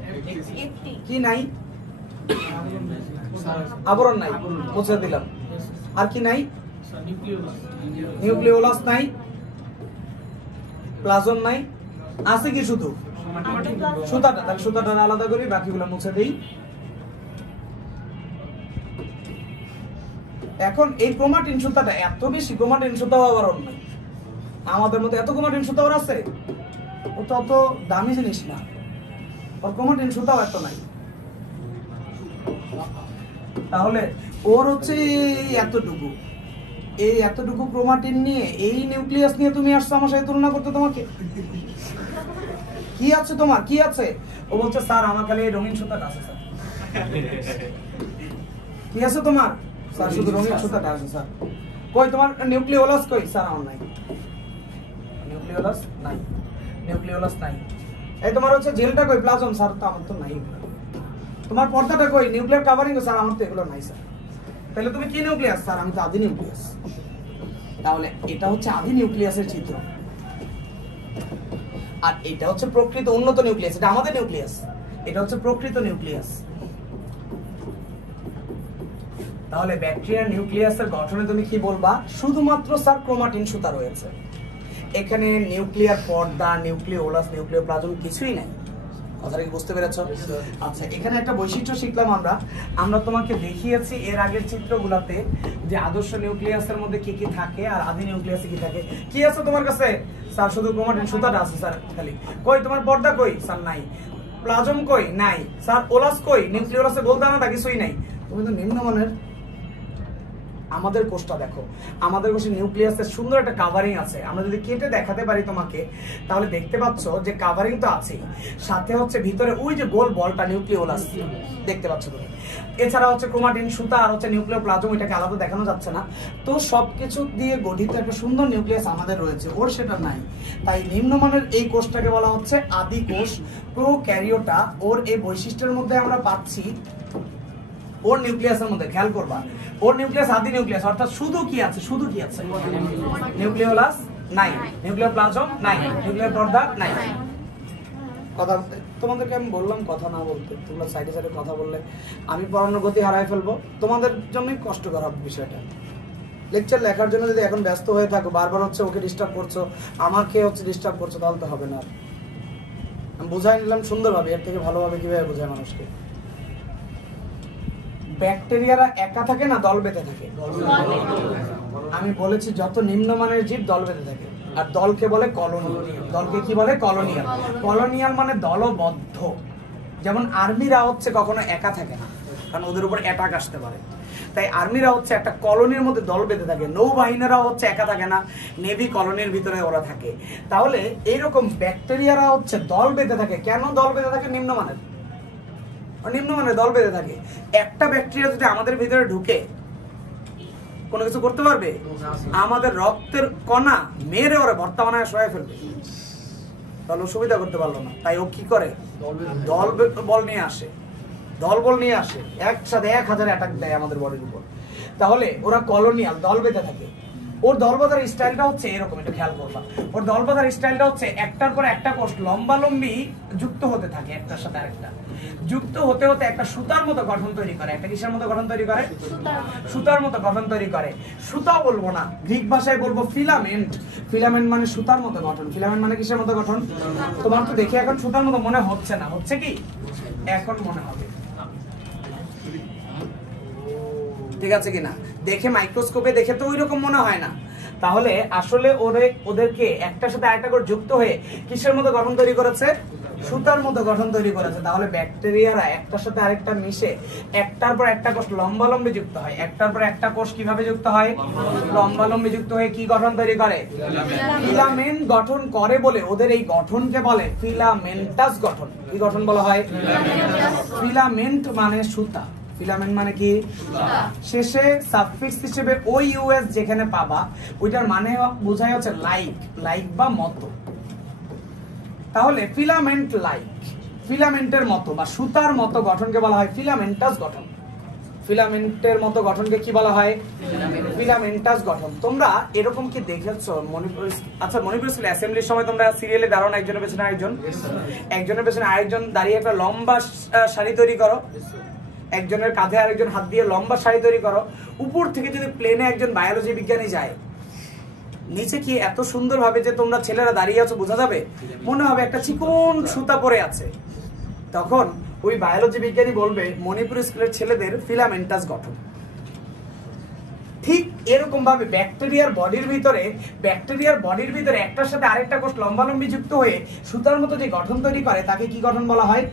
কি নাই? আবরণ নাই, মুছে দিলাম। আর কি নাই? নিউক্লিওলাস নাই, প্লাজম নাই, আছে কি শুধু সুতাটা? তাহলে সুতাটা আলাদা করি, বাকিগুলো মুছে দেই। এখন এই ক্রোমাটিন সুতাটা এত বেশি, ক্রোমাটিন সুতাও আবরণ নাই। আমাদের মধ্যে এত ক্রোমাটিন সুতাও আছে, ও তো অত দামি জিনিস না, ওর ক্রোমাটিন সুতাও এত নাই। তাহলে ওর হচ্ছে এতটুকু, এই এতটুকু ক্রোমাটিন নিয়ে, এই নিউক্লিয়াস নিয়ে তুমি আসছো আমার সাথে তুলনা করতে। তোমাকে কি আছে? তোমার কি আছে? ও বলছে স্যার আমার খালি এই রঙিন সুতাটা আছে স্যার। কি আছে তোমার? স্যার শুধু রঙিন সুতাটা আছে স্যার। কই তোমার নিউক্লিওলাস? কই স্যার আমার নাই নিউক্লিওলাস, নাই নিউক্লিওলাস নাই। এই তোমার হচ্ছে জেলটা কই? প্লাজম স্যার তো আমার তো নাই। তোমার পর্দাটা কই? নিউক্লিয়ার কাভারিং স্যার আমার তো এগুলো নাই স্যার। তাহলে তুমি কি নিউক্লিয়াস? স্যার আমি তো আদি নিউক্লিয়াস। তাহলে এটা হচ্ছে আদি নিউক্লিয়াসের চিত্র, আর এটা হচ্ছে প্রকৃত উন্নত নিউক্লিয়াস। এটা আমাদের নিউক্লিয়াস, এটা হচ্ছে প্রকৃত নিউক্লিয়াস। তাহলে ব্যাকটেরিয়ার নিউক্লিয়াসের গঠনে তুমি কি বলবা? শুধুমাত্র স্যার ক্রোমাটিন সুতা রয়েছে, এখানে নিউক্লিয়ার পর্দা, নিউক্লিওলাস, নিউক্লিওপ্লাজম কিছুই নাই। কথাটা কি বুঝতে পেরেছো? আচ্ছা, এখানে একটা বৈশিষ্ট্য শিখলাম আমরা। আমরা তোমাকে দেখিয়েছি এর আগের চিত্রগুলোতে যে আদর্শ নিউক্লিয়াসের মধ্যে কি কি থাকে আর আদি নিউক্লিয়াসে কি থাকে। কি আছে তোমার কাছে? স্যার শুধু ক্রোমাটিন সুতাটা আছে স্যার খালি। কই তোমার পর্দা কই? স্যার নাই। প্লাজম কই? নাই। স্যার ওলাস কই? নিউক্লিওলাসে বলতে না কিছুই নাই। তুমি তো নিম্নমানের। আমাদের কোষটা দেখো, আমাদের কোষে নিউক্লিয়াসের সুন্দর একটা কাভারিং আছে। আমরা যদি কেটে দেখাতে পারি তোমাকে, তাহলে দেখতে পাচ্ছ যে কাভারিং তো আছেই, সাথে হচ্ছে ভিতরে ওই যে গোল বলটা নিউক্লিওলাস দেখতে পাচ্ছ তুমি। এছাড়া হচ্ছে ক্রোমাটিন সুতা আর হচ্ছে নিউক্লিওপ্লাজম, এটাকে আলাদা দেখানো যাচ্ছে না। তো সবকিছু দিয়ে গঠিত একটা সুন্দর নিউক্লিয়াস আমাদের রয়েছে, ওর সেটা নাই। তাই নিম্নমানের এই কোষটাকে বলা হচ্ছে আদি কোষ, প্রোক্যারিওটা। ওর এই বৈশিষ্ট্যের মধ্যে আমরা পাচ্ছি ওর নিউক্লিয়াসের মধ্যে, খেয়াল করবা, ওর নিউক্লিয়াস আদি নিউক্লিয়াস, অর্থাৎ শুধু কি আছে? শুধু কি আছে? নিউক্লিওলাস নাই, নিউক্লিওপ্লাজম নাই, নিউক্লিয়ার পর্দা নাই। কথা তোমাদেরকে আমি বললাম কথা না বলতে, তোমরা সাইডে সাইডে কথা বললে আমি পড়ানোর গতি হারাই ফেলবো। তোমাদের জন্যই কষ্টকর হবে বিষয়টা। লেকচার লেখার জন্য যদি এখন ব্যস্ত হয়ে থাকো, বারবার হচ্ছে ওকে ডিস্টার্ব করছো, আমাকে হচ্ছে ডিস্টার্ব করছো, তাহলে তো হবে না। আমি বুঝাই নিলাম সুন্দরভাবে, এর থেকে ভালোভাবে কিভাবে বোঝায় মানুষকে। ব্যাকটেরিয়ারা একা থাকে না দল বেঁধে থাকে? আমি বলেছি যত নিম্নমানের জীব দল বেঁধে থাকে, আর দলকে বলে কলোনি। দলকে কি বলে? কলোনিয়াল। কলোনিয়াল মানে দলবদ্ধ। যেমন আর্মিরা হচ্ছে কখনো একা থাকে না, কারণ ওদের উপর অ্যাটাক আসতে পারে। তাই আর্মিরা হচ্ছে একটা কলোনির মধ্যে দল বেঁধে থাকে। নৌবাহিনীরাও হচ্ছে একা থাকে না, নেভি কলোনির ভিতরে ওরা থাকে। তাহলে এইরকম ব্যাকটেরিয়ারা হচ্ছে দল বেঁধে থাকে। কেন দল বেঁধে থাকে? নিম্নমানের দল বেঁধে থাকে। একটা ব্যাকটেরিয়া যদি আমাদের ভিতরে ঢুকে, কোনো কিছু করতে পারবে? আমাদের রক্তের কণা মেরে ওরা ভর্তা বানায় শোয়া ফেলবে, তাহলে সুবিধা করতে পারলো না। তাই ও কি করে? দল বল নিয়ে আসে, দল বল নিয়ে আসে, একসাথে 1000 অ্যাটাক দেয় আমাদের বডির উপর। তাহলে ওরা কলোনিয়াল দল বেঁধে থাকে। ওর দল বাঁধার স্টাইলটা হচ্ছে এরকম, এটা খেয়াল করবা। ওর দল বাঁধার স্টাইলটা হচ্ছে একটার পর একটা কোষ লম্বালম্বি যুক্ত হতে থাকে, একটার সাথে আরেকটা যুক্ত হতে হতে একটা সুতার মতো গঠন তৈরি করে। একটা কিসের মতো গঠন তৈরি করে? সুতার মতো গঠন তৈরি করে। সুতা বলবো না, গ্রিক ভাষায় বলবো ফিলামেন্ট। ফিলামেন্ট মানে সুতার মতো গঠন। ফিলামেন্ট মানে কিসের মতো গঠন? তোমার তো দেখে এখন সুতার মতো মনে হচ্ছে না, হচ্ছে কি? এখন মনে হবে, ঠিক আছে কিনা? দেখে মাইক্রোস্কোপে দেখে তো ওই রকম মনে হয় না। তাহলে আসলে ওদেরকে একটার সাথে আরেকটা করে যুক্ত হয়ে কিসের মতো গঠন তৈরি করেছে? সুতার মতো গঠন তৈরি করেছে। তাহলে ব্যাকটেরিয়ারা একটার সাথে আরেকটা মিশে একটার পর একটা কোষ লম্বালম্বি যুক্ত হয়। একটার পর একটা কোষ কিভাবে যুক্ত হয়? লম্বালম্বি যুক্ত হয়ে কি গঠন তৈরি করে? ফিলামেন্ট গঠন করে বলে ওদের এই গঠনকে বলে ফিলামেন্টাস গঠন। কি গঠন বলা হয়? ফিলামেন্ট মানে সুতা। ফিলামেন্ট মানে কি? শেষে সাফিক্স হিসেবে ওই ইউএস যেখানে পাবা ওইটার মানে বোঝায় হচ্ছে লাইক, লাইক বা মতো। তাহলে ফিলামেন্ট লাইক, ফিলামেন্টের মতো বা সুতার মতো গঠনকে বলা হয় ফিলামেন্টাস গঠন। ফিলামেন্টের মতো গঠনকে কি বলা হয়? ফিলামেন্টাস গঠন। তোমরা এরকম কি দেখেছো মণিপুর? আচ্ছা, মণিপুর স্কুলে অ্যাসেম্বলির সময় তোমরা সিরিয়ালে দাঁড়াও না, একজনের পেছনে আরেকজন, একজনের পেছনে আরেকজন দাঁড়িয়ে একটা লম্বা সারি তৈরি করো। একজনের কাঁধে আরেকজন হাত দিয়ে লম্বা সারি তৈরি করো। উপর থেকে যদি প্লেনে একজন বায়োলজি বিজ্ঞানী যায়, নিচে কি এত সুন্দর ভাবে যে তোমরা ছেলেরা দাঁড়িয়ে আছো বোঝা যাবে? মনে হবে একটা চিকন সুতা পরে আছে। তখন ওই বায়োলজি বিজ্ঞানী বলবে মণিপুর স্কুলের ছেলেদের ফিলামেন্টাস গঠন। ঠিক এরকম ভাবে ব্যাকটেরিয়ার বডির ভিতরে একটার সাথে আরেকটা কোষ লম্বালম্বি যুক্ত হয়ে সুতার মতো যে গঠন তৈরি করে তাকে কি গঠন বলা হয়?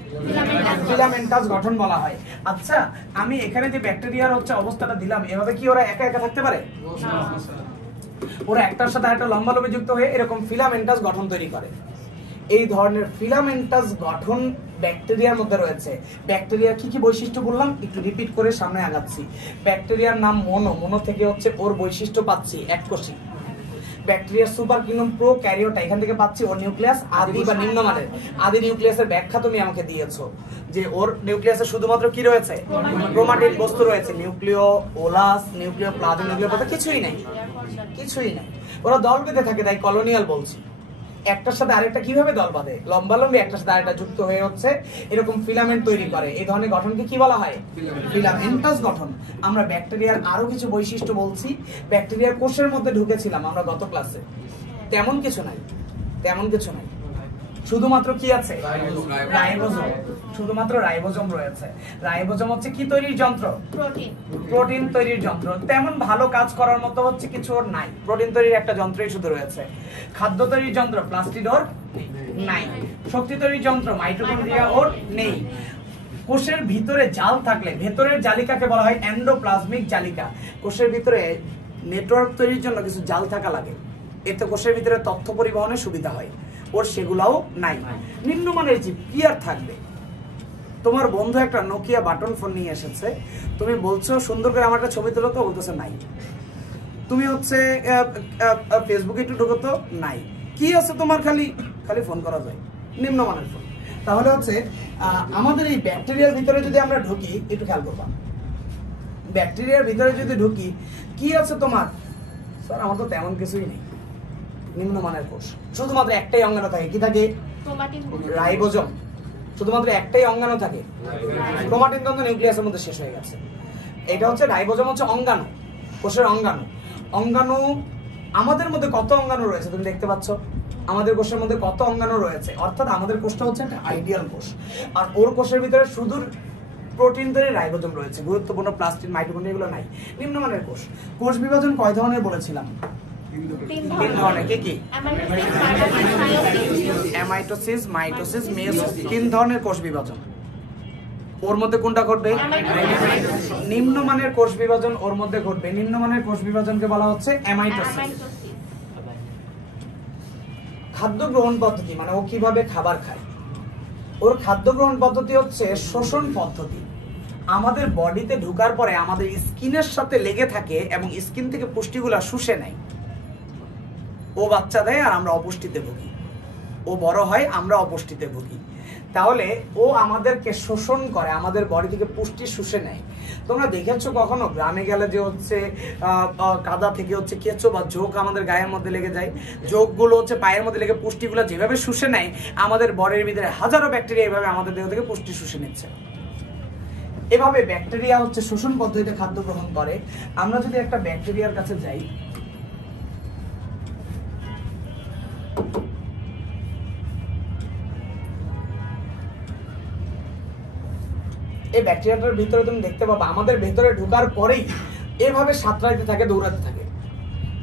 ফিলামেন্টাস গঠন বলা হয়। আচ্ছা, আমি এখানে যে ব্যাকটেরিয়ার হচ্ছে অবস্থাটা দিলাম, এভাবে কি ওরা একা একা থাকতে পারে? ওরা একটার সাথে আরেকটা লম্বালম্বি যুক্ত হয়ে এরকম ফিলামেন্টাস গঠন তৈরি করে। এই ধরনের ফিলামেন্টাস গঠন ব্যাকটেরিয়ার মধ্যে রয়েছে। ব্যাকটেরিয়ার কি কি বৈশিষ্ট্য বললাম একটু রিপিট করে সামনে আগাচ্ছি। ব্যাকটেরিয়ার নাম মনো, মনো থেকে হচ্ছে ওর বৈশিষ্ট্য পাচ্ছি এককোষী। ব্যাকটেরিয়ার সুপার কিংডম প্রো ক্যারিওটা, এখান থেকে পাচ্ছি ওর নিউক্লিয়াস আদি বা নিম্নমানের। আদি নিউক্লিয়াসের ব্যাখ্যা তুমি আমাকে দিয়েছো যে ওর নিউক্লিয়াসে শুধুমাত্র কি রয়েছে? ক্রোমাটিড বস্তু রয়েছে। নিউক্লিও ওলাস, নিউক্লিও প্লাজম, নিউক্লিও পথে কিছুই নাই, কিছুই নাই। ওরা দল বেঁধে থাকে, তাই কলোনিয়াল বলছি। একটার সাথে আরেকটা কিভাবে দল বাঁধে? লম্বালম্বি একটার সাথে আরেকটা যুক্ত হয়ে হচ্ছে এরকম ফিলামেন্ট তৈরি করে। এই ধরনের গঠনকে কি বলা হয়? ফিলামেন্টাস গঠন। আমরা ব্যাকটেরিয়ার আরো কিছু বৈশিষ্ট্য বলছি। ব্যাকটেরিয়ার কোষের মধ্যে ঢুকেছিলাম আমরা গত ক্লাসে। তেমন কিছু নাই, তেমন কিছু নাই। শুধুমাত্র কি আছে? রাইবোজোম। শুধুমাত্র রাইবোজোম রয়েছে। রাইবোজোম হচ্ছে কি তৈরির যন্ত্র? প্রোটিন। প্রোটিন তৈরির যন্ত্র। তেমন ভালো কাজ করার মতো হচ্ছে কিছু ওর নাই। প্রোটিন তৈরির একটা যন্ত্রই শুধু রয়েছে। খাদ্য তৈরির যন্ত্র প্লাস্টিড ওর নাই। শক্তি তৈরির যন্ত্র মাইটোকন্ড্রিয়া ওর নেই। কোষের ভিতরে জাল থাকলে, ভেতরের জালিকাকে বলা হয় এন্ডোপ্লাজমিক জালিকা। কোষের ভিতরে নেটওয়ার্ক তৈরির জন্য কিছু জাল থাকা লাগে, এতে কোষের ভিতরে তথ্য পরিবহনের সুবিধা হয়। ওর সেগুলাও নাই। নিম্নমানের জীব কি আর থাকবে? তোমার বন্ধু একটা নোকিয়া বাটন ফোন নিয়ে এসেছে, তুমি বলছো সুন্দর করে আমার একটা ছবি তোলো তো, বলতেছে নাই। তুমি হচ্ছে ফেসবুকে একটু ঢুকো তো, নাই। কি আছে তোমার? খালি খালি ফোন করা যায়, নিম্নমানের ফোন। তাহলে হচ্ছে আমাদের এই ব্যাকটেরিয়ার ভিতরে যদি আমরা ঢুকি, একটু খেয়াল করবা, ব্যাকটেরিয়ার ভিতরে যদি ঢুকি কি আছে তোমার? স্যার আমার তো তেমন কিছুই নেই। নিম্নমানের কোষ, শুধুমাত্র একটাই অঙ্গাণু থাকে। কি থাকে? রাইবোজোম। শুধুমাত্র একটাই অঙ্গাণু থাকে। ক্রোমাটিন তন্তু নিউক্লিয়াসের মধ্যে শেষ হয়ে গেছে। এটা হচ্ছে রাইবোজোম, হচ্ছে অঙ্গাণু, কোষের অঙ্গাণু। অঙ্গাণু আমাদের মধ্যে কত অঙ্গাণু রয়েছে তুমি দেখতে পাচ্ছ? আমাদের কোষের মধ্যে কত অঙ্গাণু রয়েছে? অর্থাৎ আমাদের কোষটা হচ্ছে একটা আইডিয়াল কোষ। আর ওর কোষের ভিতরে শুধু প্রোটিন তৈরি রাইবোজোম রয়েছে, গুরুত্বপূর্ণ প্লাস্টিড, মাইটোকন্ড্রিয়া এগুলো নাই। নিম্নমানের কোষ। কোষ বিভাজন কয় ধরনের বলেছিলাম? তিন ধরনের। কি কি? Amitosis, mitosis, meiosis. তিন ধরনের কোষ বিভাজন। ওর মধ্যে কোনটা ঘটবে? নিম্নমানের কোষ বিভাজন ওর মধ্যে ঘটবে। নিম্নমানের কোষ বিভাজনকে বলা হচ্ছে অ্যামাইটোসিস। খাদ্য গ্রহণ পদ্ধতি মানে ও কিভাবে খাবার খায়। ওর খাদ্য গ্রহণ পদ্ধতি হচ্ছে শোষণ পদ্ধতি। আমাদের বডিতে ঢোকার পরে আমাদের স্কিনের সাথে লেগে থাকে এবং স্কিন থেকে পুষ্টিগুলো শুষে নেয়। ও বাচ্চা দেয় আর আমরা অপুষ্টিতে ভুগি, ও বড় হয় আমরা অপুষ্টিতে ভুগি। তাহলে ও আমাদেরকে শোষণ করে, আমাদের বডি থেকে পুষ্টি শুষে নেয়। তোমরা দেখেছো কখনো গ্রামে গেলে যে হচ্ছে কাদা থেকে হচ্ছে কেঁচো বা জোক আমাদের গায়ের মধ্যে লেগে যায়, জোকগুলো হচ্ছে পায়ের মধ্যে লেগে পুষ্টিগুলো যেভাবে শুষে নেয়, আমাদের বডির ভিতরে হাজারো ব্যাকটেরিয়া এভাবে আমাদের দেহ থেকে পুষ্টি শুষে নিচ্ছে। এভাবে ব্যাকটেরিয়া হচ্ছে শোষণ পদ্ধতিতে খাদ্য গ্রহণ করে। আমরা যদি একটা ব্যাকটেরিয়ার কাছে যাই, এই ব্যাকটেরিয়াটার ভিতরে তুমি দেখতে পাবা আমাদের ভেতরে ঢোকার পরেই এভাবে সাঁতরাইতে থাকে, দৌড়াতে থাকে।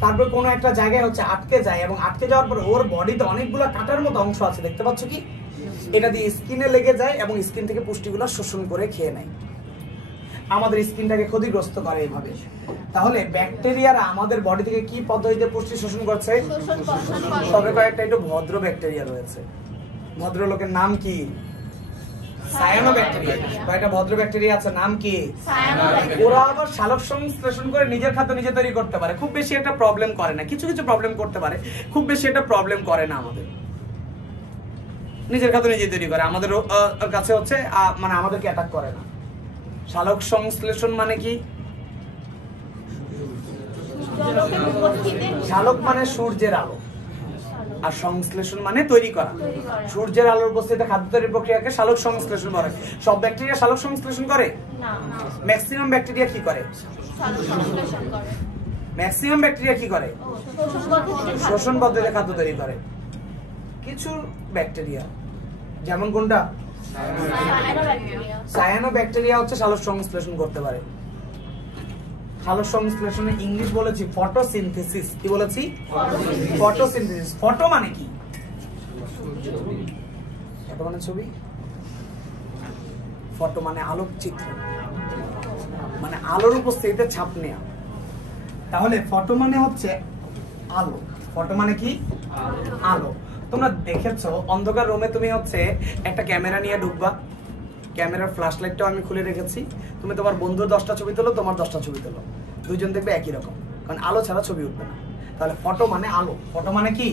তারপর কোনো একটা জায়গায় হচ্ছে আটকে যায় এবং আটকে যাওয়ার পর ওর বডিতে অনেকগুলো কাটার মতো অংশ আছে, দেখতে পাচ্ছ কি? এটা দিয়ে স্কিনে লেগে যায় এবং স্কিন থেকে পুষ্টিগুলো শোষণ করে খেয়ে নেয়, আমাদের স্কিনটাকে ক্ষতিগ্রস্ত করে এইভাবে। তাহলে ব্যাকটেরিয়ারা আমাদের বডি থেকে কি পদ্ধতিতে পুষ্টি শোষণ করছে? তবে কয়েকটা একটু ভদ্র ব্যাকটেরিয়া রয়েছে। ভদ্রলোকের নাম কি? সায়ানোব্যাকটেরিয়া। কয়টা ভদ্র ব্যাকটেরিয়া আছে, নাম কি? ওরা আবার সালোক সংশ্লেষণ করে নিজের খাদ্য নিজে তৈরি করতে পারে, খুব বেশি একটা প্রবলেম করে না। কিছু কিছু প্রবলেম করতে পারে, খুব বেশি একটা প্রবলেম করে না। আমাদের নিজের খাদ্য নিজে তৈরি করে, আমাদের কাছে হচ্ছে মানে আমাদেরকে অ্যাটাক করে না। সালোক সংশ্লেষণ মানে কি? সালোক মানে সূর্যের আলো, আর সংশ্লেষণ মানে তৈরি করা। সূর্যের আলোর উপস্থিতিতে খাদ্য তৈরির প্রক্রিয়াকে সালোক সংশ্লেষণ বলে। সব ব্যাকটেরিয়া সালোক সংশ্লেষণ করে না, ম্যাক্সিমাম ব্যাকটেরিয়া কি করে? ম্যাক্সিমাম ব্যাকটেরিয়া কি করে? শোষণ পদ্ধতিতে খাদ্য তৈরি করে। কিছু ব্যাকটেরিয়া যেমন কোনটা? সায়ানোব্যাকটেরিয়া হচ্ছে সালোক সংশ্লেষণ করতে পারে। সালোক সংশ্লেষণে ইংলিশ বলেছি ফটোসিনথেসিস। কি বলেছি? ফটোসিনথেসিস। ফটো মানে কি? ফটো মানে ছবি, ফটো মানে আলোকচিত্র, মানে আলোর উপস্থিতিতে ছাপ নেওয়া। তাহলে ফটো মানে হচ্ছে আলো। ফটো মানে কি? আলো। তোমরা দেখেছো অন্ধকার রুমে তুমি হচ্ছে একটা ক্যামেরা নিয়ে ঢুকবা, ক্যামেরার ফ্ল্যাশ লাইটটাও আমি খুলে রেখেছি, তুমি তোমার বন্ধুর 10টা ছবি তোলো, তোমার 10টা ছবি তোলো, দুইজন দেখবে একই রকম, কারণ আলো ছাড়া ছবি উঠবে না। তাহলে ফটো মানে আলো। ফটো মানে কি?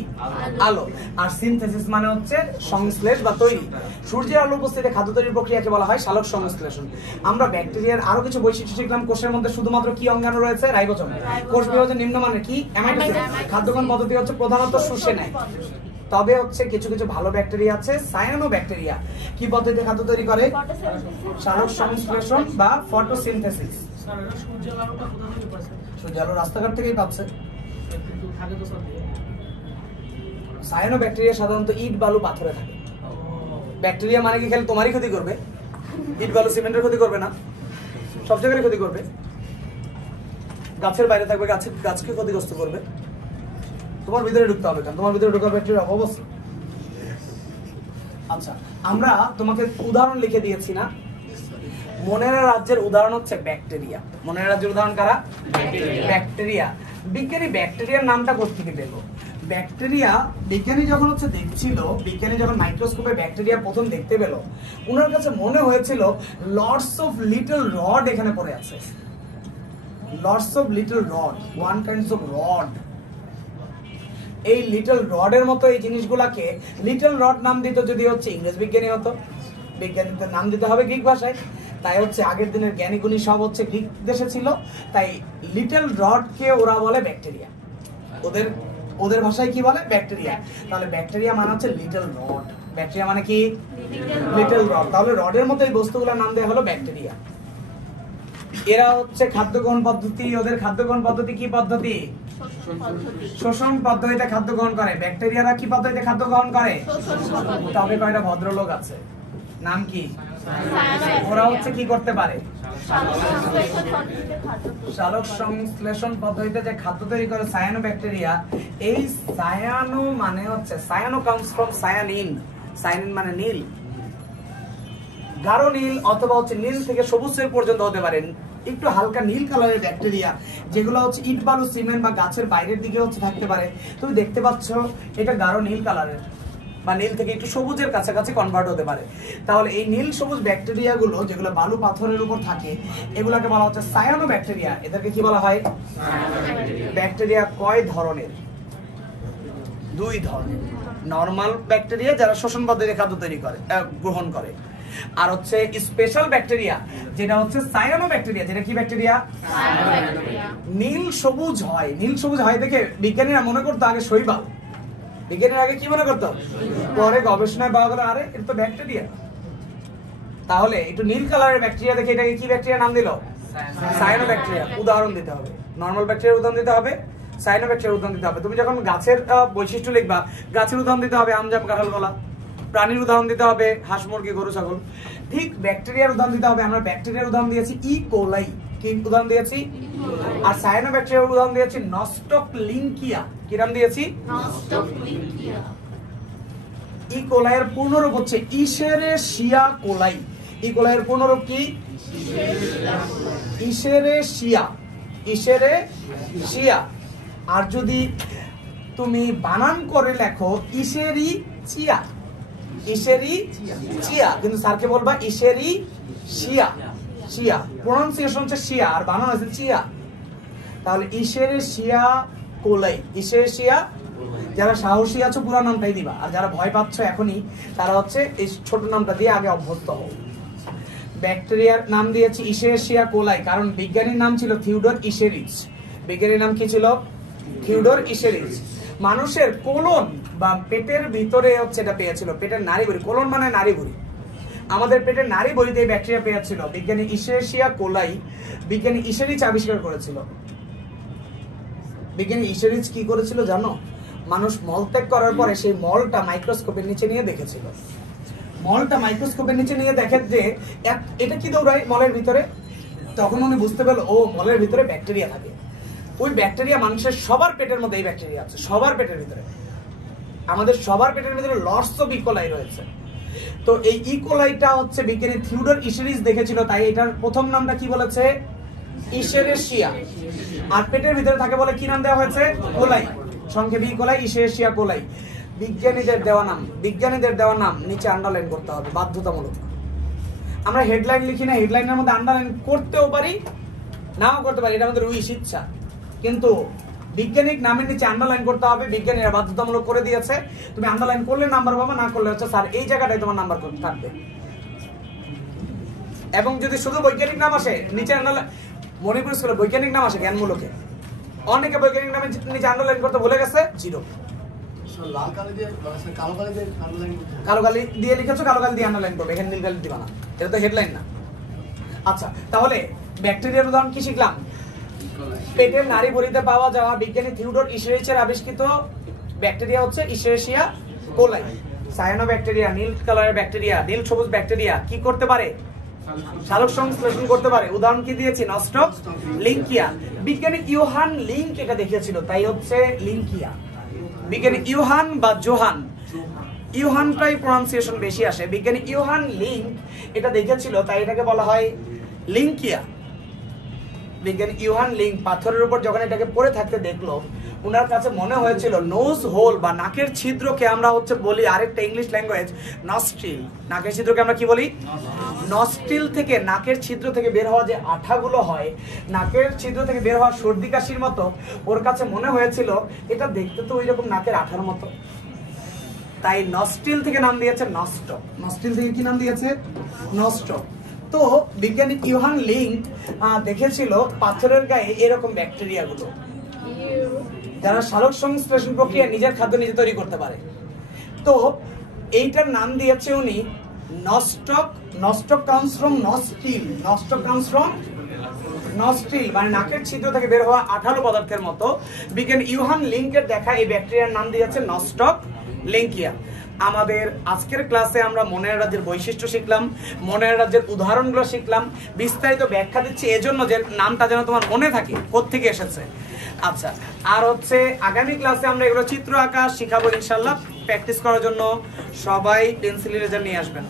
আলো। আর সিনথেসিস মানে হচ্ছে সংশ্লেষ বা তৈরি। সূর্যের আলো উপস্থিতিতে খাদ্য তৈরির প্রক্রিয়াকে বলা হয় সালোক সংশ্লেষণ। আমরা ব্যাকটেরিয়ার আরো কিছু বৈশিষ্ট্য শিখলাম। কোষের মধ্যে শুধুমাত্র কি অঙ্গাণু রয়েছে? রাইবোজোম। কোষ বিভাজন নিম্নমানের কি? Amino acid. খাদ্যগ্রহণ পদ্ধতি হচ্ছে প্রধানত শুষে নেয়। তবে হচ্ছে কিছু কিছু ভালো ব্যাকটেরিয়া আছে, সায়ানোব্যাকটেরিয়া। কি পদ্ধতিতে খাদ্য তৈরি করে? সালোক সংশ্লেষণ বা ফটোসিনথেসিস। সূর্যের আলো রাস্তাঘাট থেকেই পাচ্ছে। সায়ানোব্যাকটেরিয়া সাধারণত ইট বালু পাথরে থাকে। ব্যাকটেরিয়া মানে কি খালি তোমারই ক্ষতি করবে? ইট বালু সিমেন্টের ক্ষতি করবে না, সব জায়গায় ক্ষতি করবে। গাছের বাইরে থাকবে, গাছকে ক্ষতিগ্রস্ত করবে। তোমার ভিতরে ঢুকতে হবে, কারণ তোমার ভিতরে ঢোকার ব্যাকটেরিয়া অভাব আছে। আচ্ছা, আমরা তোমাকে উদাহরণ লিখে দিয়েছি না? মনেরা রাজ্যের উদাহরণ হচ্ছে ব্যাকটেরিয়া। মনেরা রাজ্যের উদাহরণ কারা? ব্যাকটেরিয়া। বিজ্ঞানী ব্যাকটেরিয়ার নামটা কোত্থেকে পেল? ব্যাকটেরিয়া বিজ্ঞানী যখন হচ্ছে দেখছিল, বিজ্ঞানী যখন মাইক্রোস্কোপে ব্যাকটেরিয়া প্রথম দেখতে পেল, ওনার কাছে মনে হয়েছিল লটস অফ লিটল রড এখানে পড়ে আছে। Lots of little rod, one kinds of rod. এই লিটল রডের মতো এই জিনিসগুলাকে লিটল রড নাম দিত যদি হচ্ছে ইংরেজ বিজ্ঞানী হতো। বিজ্ঞানীদের নাম দিতে হবে গ্রিক ভাষায়। তাই হচ্ছে আগের দিনের জ্ঞানী গুণী সব হচ্ছে গ্রিক দেশে ছিল, তাই লিটল রডকে ওরা বলে ব্যাকটেরিয়া। ওদের ভাষায় কি বলে? ব্যাকটেরিয়া। তাহলে ব্যাকটেরিয়া মানে হচ্ছে লিটল রড। ব্যাকটেরিয়া মানে কি? Little rod. তাহলে রডের মতো এই বস্তুগুলোর নাম দেওয়া হলো ব্যাকটেরিয়া। এরা হচ্ছে খাদ্য গ্রহণ পদ্ধতি, ওদের খাদ্য গ্রহণ পদ্ধতি কি পদ্ধতি? শোষণ পদ্ধতিতে খাদ্য গ্রহণ করে। ব্যাকটেরিয়ারা কি পদ্ধতিতে খাদ্য গ্রহণ করে? তবে কয়টা ভদ্রলোক আছে, নাম কি? ওরা হচ্ছে কি করতে পারে? সালোক সংশ্লেষণ পদ্ধতিতে যে খাদ্য তৈরি করে সায়ানোব্যাকটেরিয়া। এই সায়ানো মানে হচ্ছে, সায়ানো কামস ফ্রম সায়ানিন। সায়ানিন মানে নীল, গাঢ় নীল অথবা হচ্ছে নীল থেকে সবুজের পর্যন্ত হতে পারে। একটু হালকা নীল কালারের ব্যাকটেরিয়া যেগুলো হচ্ছে ইট বালু সিমেন্ট বা গাছের বাইরের দিকে হচ্ছে থাকতে পারে। তুমি দেখতে পাচ্ছ এটা গাঢ় নীল কালারের, বা নীল থেকে একটু সবুজের কাছাকাছি কনভার্ট হতে পারে। তাহলে এই নীল সবুজ ব্যাকটেরিয়াগুলো যেগুলো বালু পাথরের উপর থাকে এগুলোকে বলা হচ্ছে সায়ানোব্যাকটেরিয়া। এদেরকে কি বলা হয়? ব্যাকটেরিয়া কয় ধরনের? 2 ধরনের। নরমাল ব্যাকটেরিয়া যারা শোষণ পদ্ধতিতে খাদ্য তৈরি করে গ্রহণ করে, আর হচ্ছে স্পেশাল ব্যাকটেরিয়া যেটা হচ্ছে সায়ানোব্যাকটেরিয়া। যেটা কি ব্যাকটেরিয়া? নীল সবুজ হয়। নীল সবুজ হয় দেখে বিজ্ঞানীরা মনে করতো আগে শৈবাল। বিজ্ঞানীরা আগে কি মনে করতো? পরে গবেষণায় পাওয়া গেল আরে এটা তো ব্যাকটেরিয়া। তাহলে একটু নীল কালারের ব্যাকটেরিয়া দেখে এটাকে কি ব্যাকটেরিয়া নাম দিল? সায়ানোব্যাকটেরিয়া। উদাহরণ দিতে হবে, নরমাল ব্যাকটেরিয়ার উদাহরণ দিতে হবে, সায়ানোব্যাকটেরিয়ার উদাহরণ দিতে হবে। তুমি যখন গাছের বৈশিষ্ট্য লিখবা, গাছের উদাহরণ দিতে হবে আম জাম কাঁঠাল কলা। প্রাণীর উদাহরণ দিতে হবে হাঁস মুরগি গরু ছাগল। ঠিক ব্যাকটেরিয়ার উদাহরণ দিতে হবে। আমরা ব্যাকটেরিয়ার উদাহরণ দিয়েছি ই কোলাই। কি উদাহরণ দিয়েছি? আর সায়ানোব্যাকটেরিয়ার উদাহরণ দিয়েছি নস্টকলিঙ্কিয়া। কি নাম দিয়েছি? নস্টকলিঙ্কিয়া। ই কোলাইয়ের পূর্ণরূপ হচ্ছে ইশেরেশিয়া কোলাই। ই কোলাইয়ের পূর্ণরূপ কি? ইশেরেশিয়া। ইশেরেশিয়া। আর যদি তুমি বানান করে লেখো ইশেরিচিয়া। ইশেরিচিয়া, কিন্তু স্যারকে বলবা ইশেরিশিয়া। শিয়া প্রনাউন্সিয়েশন হচ্ছে শিয়া আর বানান হচ্ছে চিয়া। তাহলে ইশেরেশিয়া কোলাই। ইশেরেশিয়া। যারা সাহসী আছো পুরো নামটাই দিবা, আর যারা ভয় পাচ্ছ এখনই তারা হচ্ছে এই ছোট নামটা দিয়ে আগে অভ্যস্ত হও। ব্যাকটেরিয়ার নাম দিয়েছি ইশেরেশিয়া কোলাই কারণ বিজ্ঞানীর নাম ছিল থিওডর ইশেরিচ। বিজ্ঞানীর নাম কি ছিল? থিওডর ইশেরিচ। মানুষের কোলন বা পেটের ভিতরে হচ্ছে এটা পেয়েছিল, পেটের নাড়িভুঁড়ি। কোলন মানে নাড়িভুঁড়ি। আমাদের পেটের নাড়িভুঁড়িতে এই ব্যাকটেরিয়া পেয়েছিল। বিজ্ঞানী ইশেরেশিয়া কোলাই বিজ্ঞানী ইশেরিচ আবিষ্কার করেছিল। বিজ্ঞানী ইশেরিচ কি করেছিল জানো? মানুষ মলত্যাগ করার পরে সেই মলটা মাইক্রোস্কোপের নিচে নিয়ে দেখেছিল। মলটা মাইক্রোস্কোপের নিচে নিয়ে দেখেন যে এটা কি দৌড়ায় মলের ভিতরে। তখন উনি বুঝতে পারলো ও মলের ভিতরে ব্যাকটেরিয়া থাকে। ওই ব্যাকটেরিয়া মানুষের সবার পেটের মধ্যে এই ব্যাকটেরিয়া আছে, সবার পেটের ভিতরে। আমাদের সবার পেটের ভিতরে লটস অফ ইকোলাই রয়েছে। তো এই ইকোলাইটা হচ্ছে বিজ্ঞানী থিওডর ইশেরিচ দেখেছিল, তাই এটার প্রথম নামটা কি বলেছে? ইশেরেশিয়া। আর পেটের ভিতরে থাকে বলে কি নাম দেওয়া হয়েছে? কোলাই। সংক্ষেপে ইকোলাই, ইশেরেশিয়া কোলাই। বিজ্ঞানীদের দেওয়া নাম। বিজ্ঞানীদের দেওয়া নাম নিচে আন্ডারলাইন করতে হবে বাধ্যতামূলক। আমরা হেডলাইন লিখি না, হেডলাইনের মধ্যে আন্ডারলাইন করতেও পারি নাও করতে পারি, এটা আমাদের উইশ ইচ্ছা। কিন্তু বিজ্ঞানিক নামের নিচে আন্ডারলাইন করতে হবে, বিজ্ঞানীরা বাধ্যতামূলক করে দিয়েছে। তুমি আন্ডারলাইন করলে নাম্বার পাবা, না করলে হচ্ছে স্যার এই জায়গাটায় তোমার নাম্বার থাকবে। এবং যদি শুধু বৈজ্ঞানিক নাম আসে নিচে আন্ডারলাইন, মণিপুর স্কুলে বৈজ্ঞানিক নাম আসে জ্ঞানমূলকে, অনেকে বৈজ্ঞানিক নামের নিচে আন্ডারলাইন করতে ভুলে গেছে, 0। কালো কালি দিয়ে লিখেছো, কালো কালি দিয়ে আন্ডারলাইন করবে, এখানে নীল কালি দিবা না, এটা তো হেডলাইন না। আচ্ছা, তাহলে ব্যাকটেরিয়ার উদাহরণ কি শিখলাম? পেটের নাড়িভুঁড়িতে পাওয়া যাওয়া বিজ্ঞানী থিওডর ইশেরিচের আবিষ্কৃত ব্যাকটেরিয়া হচ্ছে ইশেরেশিয়া কোলাই। সায়ানোব্যাকটেরিয়া, নীল কালারের ব্যাকটেরিয়া, নীল সবুজ ব্যাকটেরিয়া কি করতে পারে? সালোক সংশ্লেষণ করতে পারে। উদাহরণ কি দিয়েছি? নস্টকলিঙ্কিয়া। বিজ্ঞানী ইউহান লিঙ্ক এটা দেখিয়েছিল, তাই হচ্ছে লিঙ্কিয়া। বিজ্ঞানী ইউহান বা জোহান, ইউহানটাই প্রনাউন্সিয়েশন বেশি আসে। বিজ্ঞানী ইউহান লিঙ্ক এটা দেখেছিল, তাই এটাকে বলা হয় লিঙ্কিয়া। বিজ্ঞানী ইউহান লিঙ্ক পাথরের উপর যখন এটাকে পড়ে থাকতে দেখলো, ওনার কাছে মনে হয়েছিল নোজ হোল বা নাকের ছিদ্রকে আমরা হচ্ছে বলি আরেকটা ইংলিশ ল্যাঙ্গুয়েজ নস্ট্রিল। নাকের ছিদ্রকে আমরা কি বলি? নস্ট্রিল থেকে, নাকের ছিদ্র থেকে বের হওয়া যে আঠাগুলো হয়, নাকের ছিদ্র থেকে বের হওয়া সর্দি কাশির মতো ওর কাছে মনে হয়েছিল এটা দেখতে তো ওইরকম নাকের আঠার মতো, তাই নস্ট্রিল থেকে নাম দিয়েছে নস্টক। নস্ট্রিল থেকে কি নাম দিয়েছে? নস্টক। তো বিজ্ঞানী ইউহান লিঙ্ক দেখেছিল পাথরের গায়ে এরকম ব্যাকটেরিয়াগুলো যারা সালোক সংশ্লেষণ প্রক্রিয়া নিজের খাদ্য নিজে তৈরি করতে পারে। তো এইটার নাম দিয়েছে উনি Nostoc. Nostoc comes from nostril. Nostoc comes from nostril মানে নাকের ছিদ্র থেকে বের হওয়া আঠালো পদার্থের মতো। বিজ্ঞানী ইউহান লিঙ্কের দেখা এই ব্যাকটেরিয়ার নাম দিয়েছে নস্টকলিঙ্কিয়া। আমাদের আজকের ক্লাসে আমরা মনের রাজ্যের বৈশিষ্ট্য শিখলাম, মনের রাজ্যের উদাহরণগুলো শিখলাম, বিস্তারিত ব্যাখ্যা দিচ্ছি এজন্য যে নামটা যেন তোমার মনে থাকে কোত্থেকে এসেছে। আচ্ছা, আর হচ্ছে আগামী ক্লাসে আমরা এগুলো চিত্র আঁকা শিখাবো ইনশাল্লাহ। প্র্যাকটিস করার জন্য সবাই পেন্সিল ইরেজার নিয়ে আসবেন।